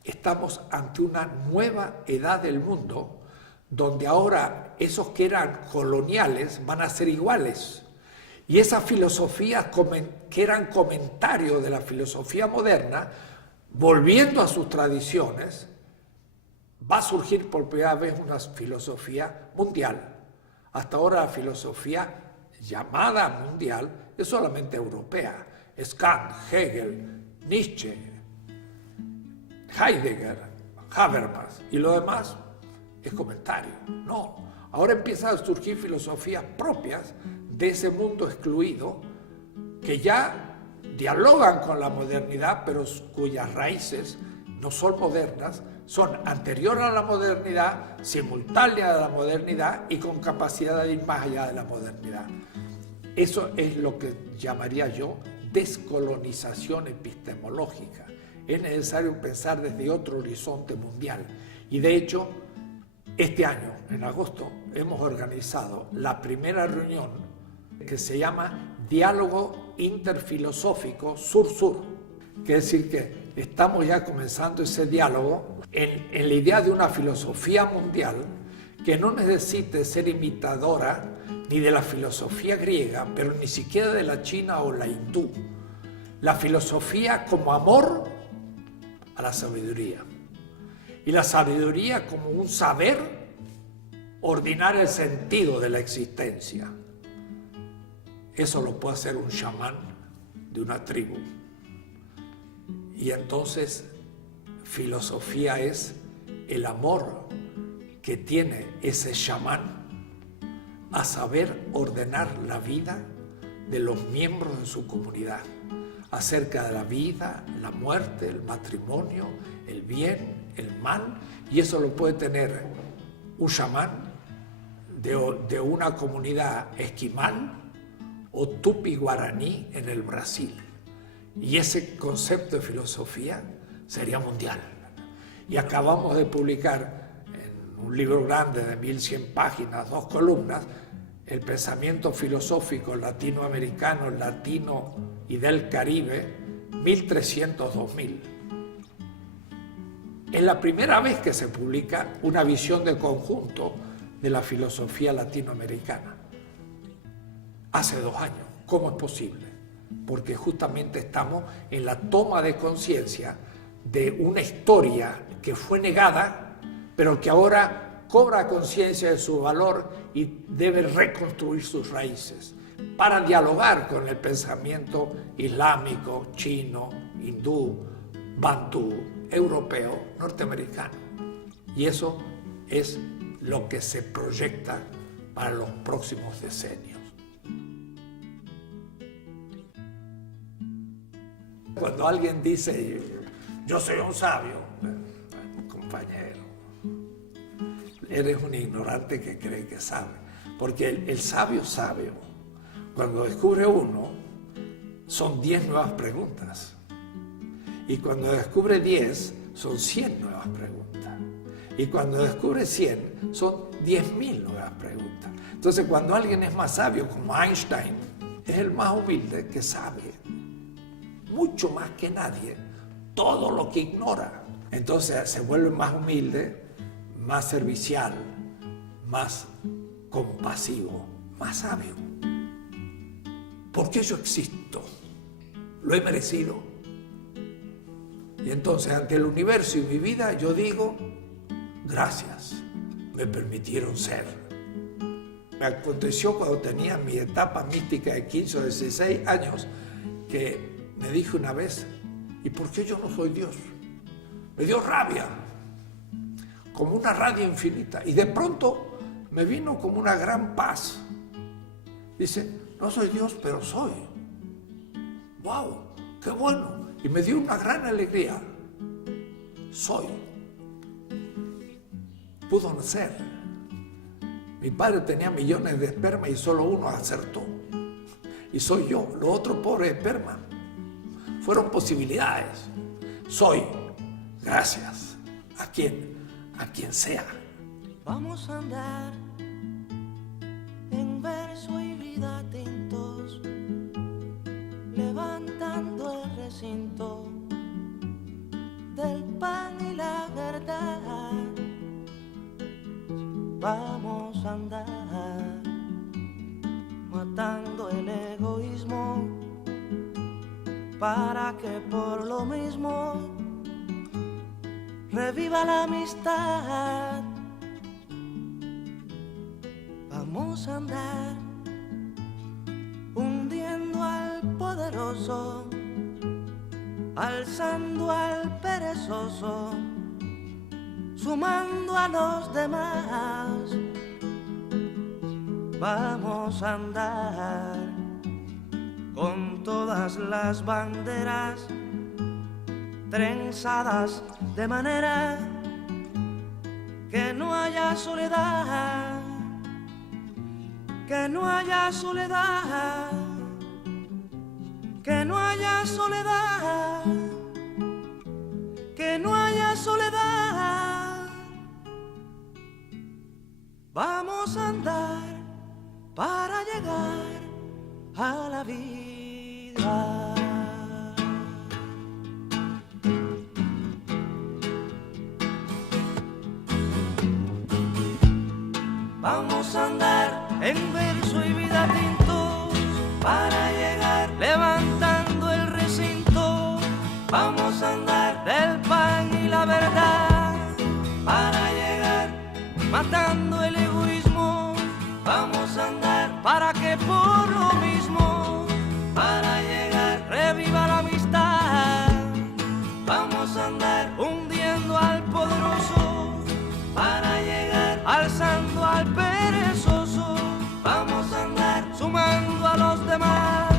Estamos ante una nueva edad del mundo donde ahora esos que eran coloniales van a ser iguales. Y esas filosofías que eran comentarios de la filosofía moderna, volviendo a sus tradiciones, va a surgir por primera vez una filosofía mundial. Hasta ahora la filosofía llamada mundial es solamente europea. Es Kant, Hegel, Nietzsche, Heidegger, Habermas y lo demás es comentario. No, ahora empiezan a surgir filosofías propias de ese mundo excluido que ya dialogan con la modernidad, pero cuyas raíces no son modernas, son anteriores a la modernidad, simultáneas a la modernidad y con capacidad de ir más allá de la modernidad. Eso es lo que llamaría yo descolonización epistemológica. Es necesario pensar desde otro horizonte mundial. Y de hecho, este año, en agosto, hemos organizado la primera reunión que se llama Diálogo Interfilosófico Sur-Sur. Quiere decir que estamos ya comenzando ese diálogo en la idea de una filosofía mundial que no necesite ser imitadora ni de la filosofía griega, pero ni siquiera de la china o la hindú. La filosofía como amor a la sabiduría. Y la sabiduría como un saber ordinar el sentido de la existencia. Eso lo puede hacer un chamán de una tribu. Y entonces, filosofía es el amor que tiene ese chamán a saber ordenar la vida de los miembros de su comunidad, acerca de la vida, la muerte, el matrimonio, el bien, el mal, y eso lo puede tener un chamán de una comunidad esquimal o tupi guaraní en el Brasil. Y ese concepto de filosofía sería mundial. Y acabamos de publicar en un libro grande de 1100 páginas, 2 columnas, el pensamiento filosófico latinoamericano, latino y del Caribe, 1300-2000. Es la primera vez que se publica una visión de conjunto de la filosofía latinoamericana. Hace 2 años. ¿Cómo es posible? Porque justamente estamos en la toma de conciencia de una historia que fue negada, pero que ahora cobra conciencia de su valor y debe reconstruir sus raíces para dialogar con el pensamiento islámico, chino, hindú, bantú, europeo, norteamericano. Y eso es lo que se proyecta para los próximos decenios. Cuando alguien dice, yo soy un sabio, compañero, eres un ignorante que cree que sabe. Porque el sabio, cuando descubre uno, son 10 nuevas preguntas. Y cuando descubre 10, son 100 nuevas preguntas. Y cuando descubre 100, son 10.000 nuevas preguntas. Entonces, cuando alguien es más sabio, como Einstein, es el más humilde que sabe mucho más que nadie todo lo que ignora. Entonces se vuelve más humilde, más servicial, más compasivo, más sabio. ¿Por qué yo existo? ¿Lo he merecido? Y entonces ante el universo y mi vida yo digo, gracias, me permitieron ser. Me aconteció cuando tenía mi etapa mística de 15 o 16 años que me dije una vez, ¿y por qué yo no soy Dios? Me dio rabia, como una rabia infinita. Y de pronto me vino como una gran paz. Dice, no soy Dios, pero soy. ¡Wow! ¡Qué bueno! Y me dio una gran alegría. Soy. Pudo nacer. Mi padre tenía millones de esperma y solo uno acertó. Y soy yo, lo otro pobre esperma. Fueron posibilidades. Soy. Gracias. ¿A quién? A quien sea. Vamos a andar en verso y vida tintos, levantando el recinto del pan y la verdad. Vamos a andar matando el egoísmo para que por lo mismo reviva la amistad. Vamos a andar hundiendo al poderoso, alzando al perezoso, sumando a los demás. Vamos a andar con todas las banderas trenzadas de manera que no haya soledad, que no haya soledad, que no haya soledad, que no haya soledad. Vamos a andar para llegar a la vida. Vamos a andar en verso y vida tintos para llegar levantando el recinto. Vamos a andar del pan y la verdad para llegar matando el egoísmo. Vamos a andar para que por lo mismo, para llegar reviva la amistad. Vamos a andar hundiendo al poderoso para llegar alzando al perezoso. Vamos a andar sumando a los demás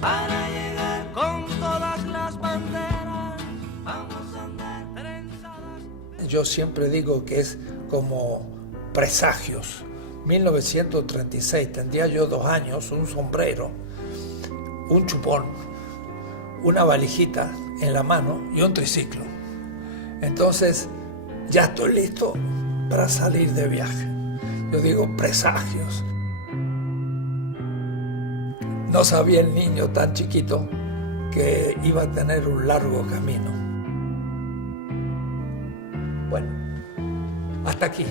para llegar con todas las banderas. Vamos a andar trenzadas. Yo siempre digo que es como presagios. 1936, tendría yo 2 años, un sombrero, un chupón, una valijita en la mano y un triciclo. Entonces, ya estoy listo para salir de viaje. Yo digo presagios. No sabía el niño tan chiquito que iba a tener un largo camino. Bueno, hasta aquí.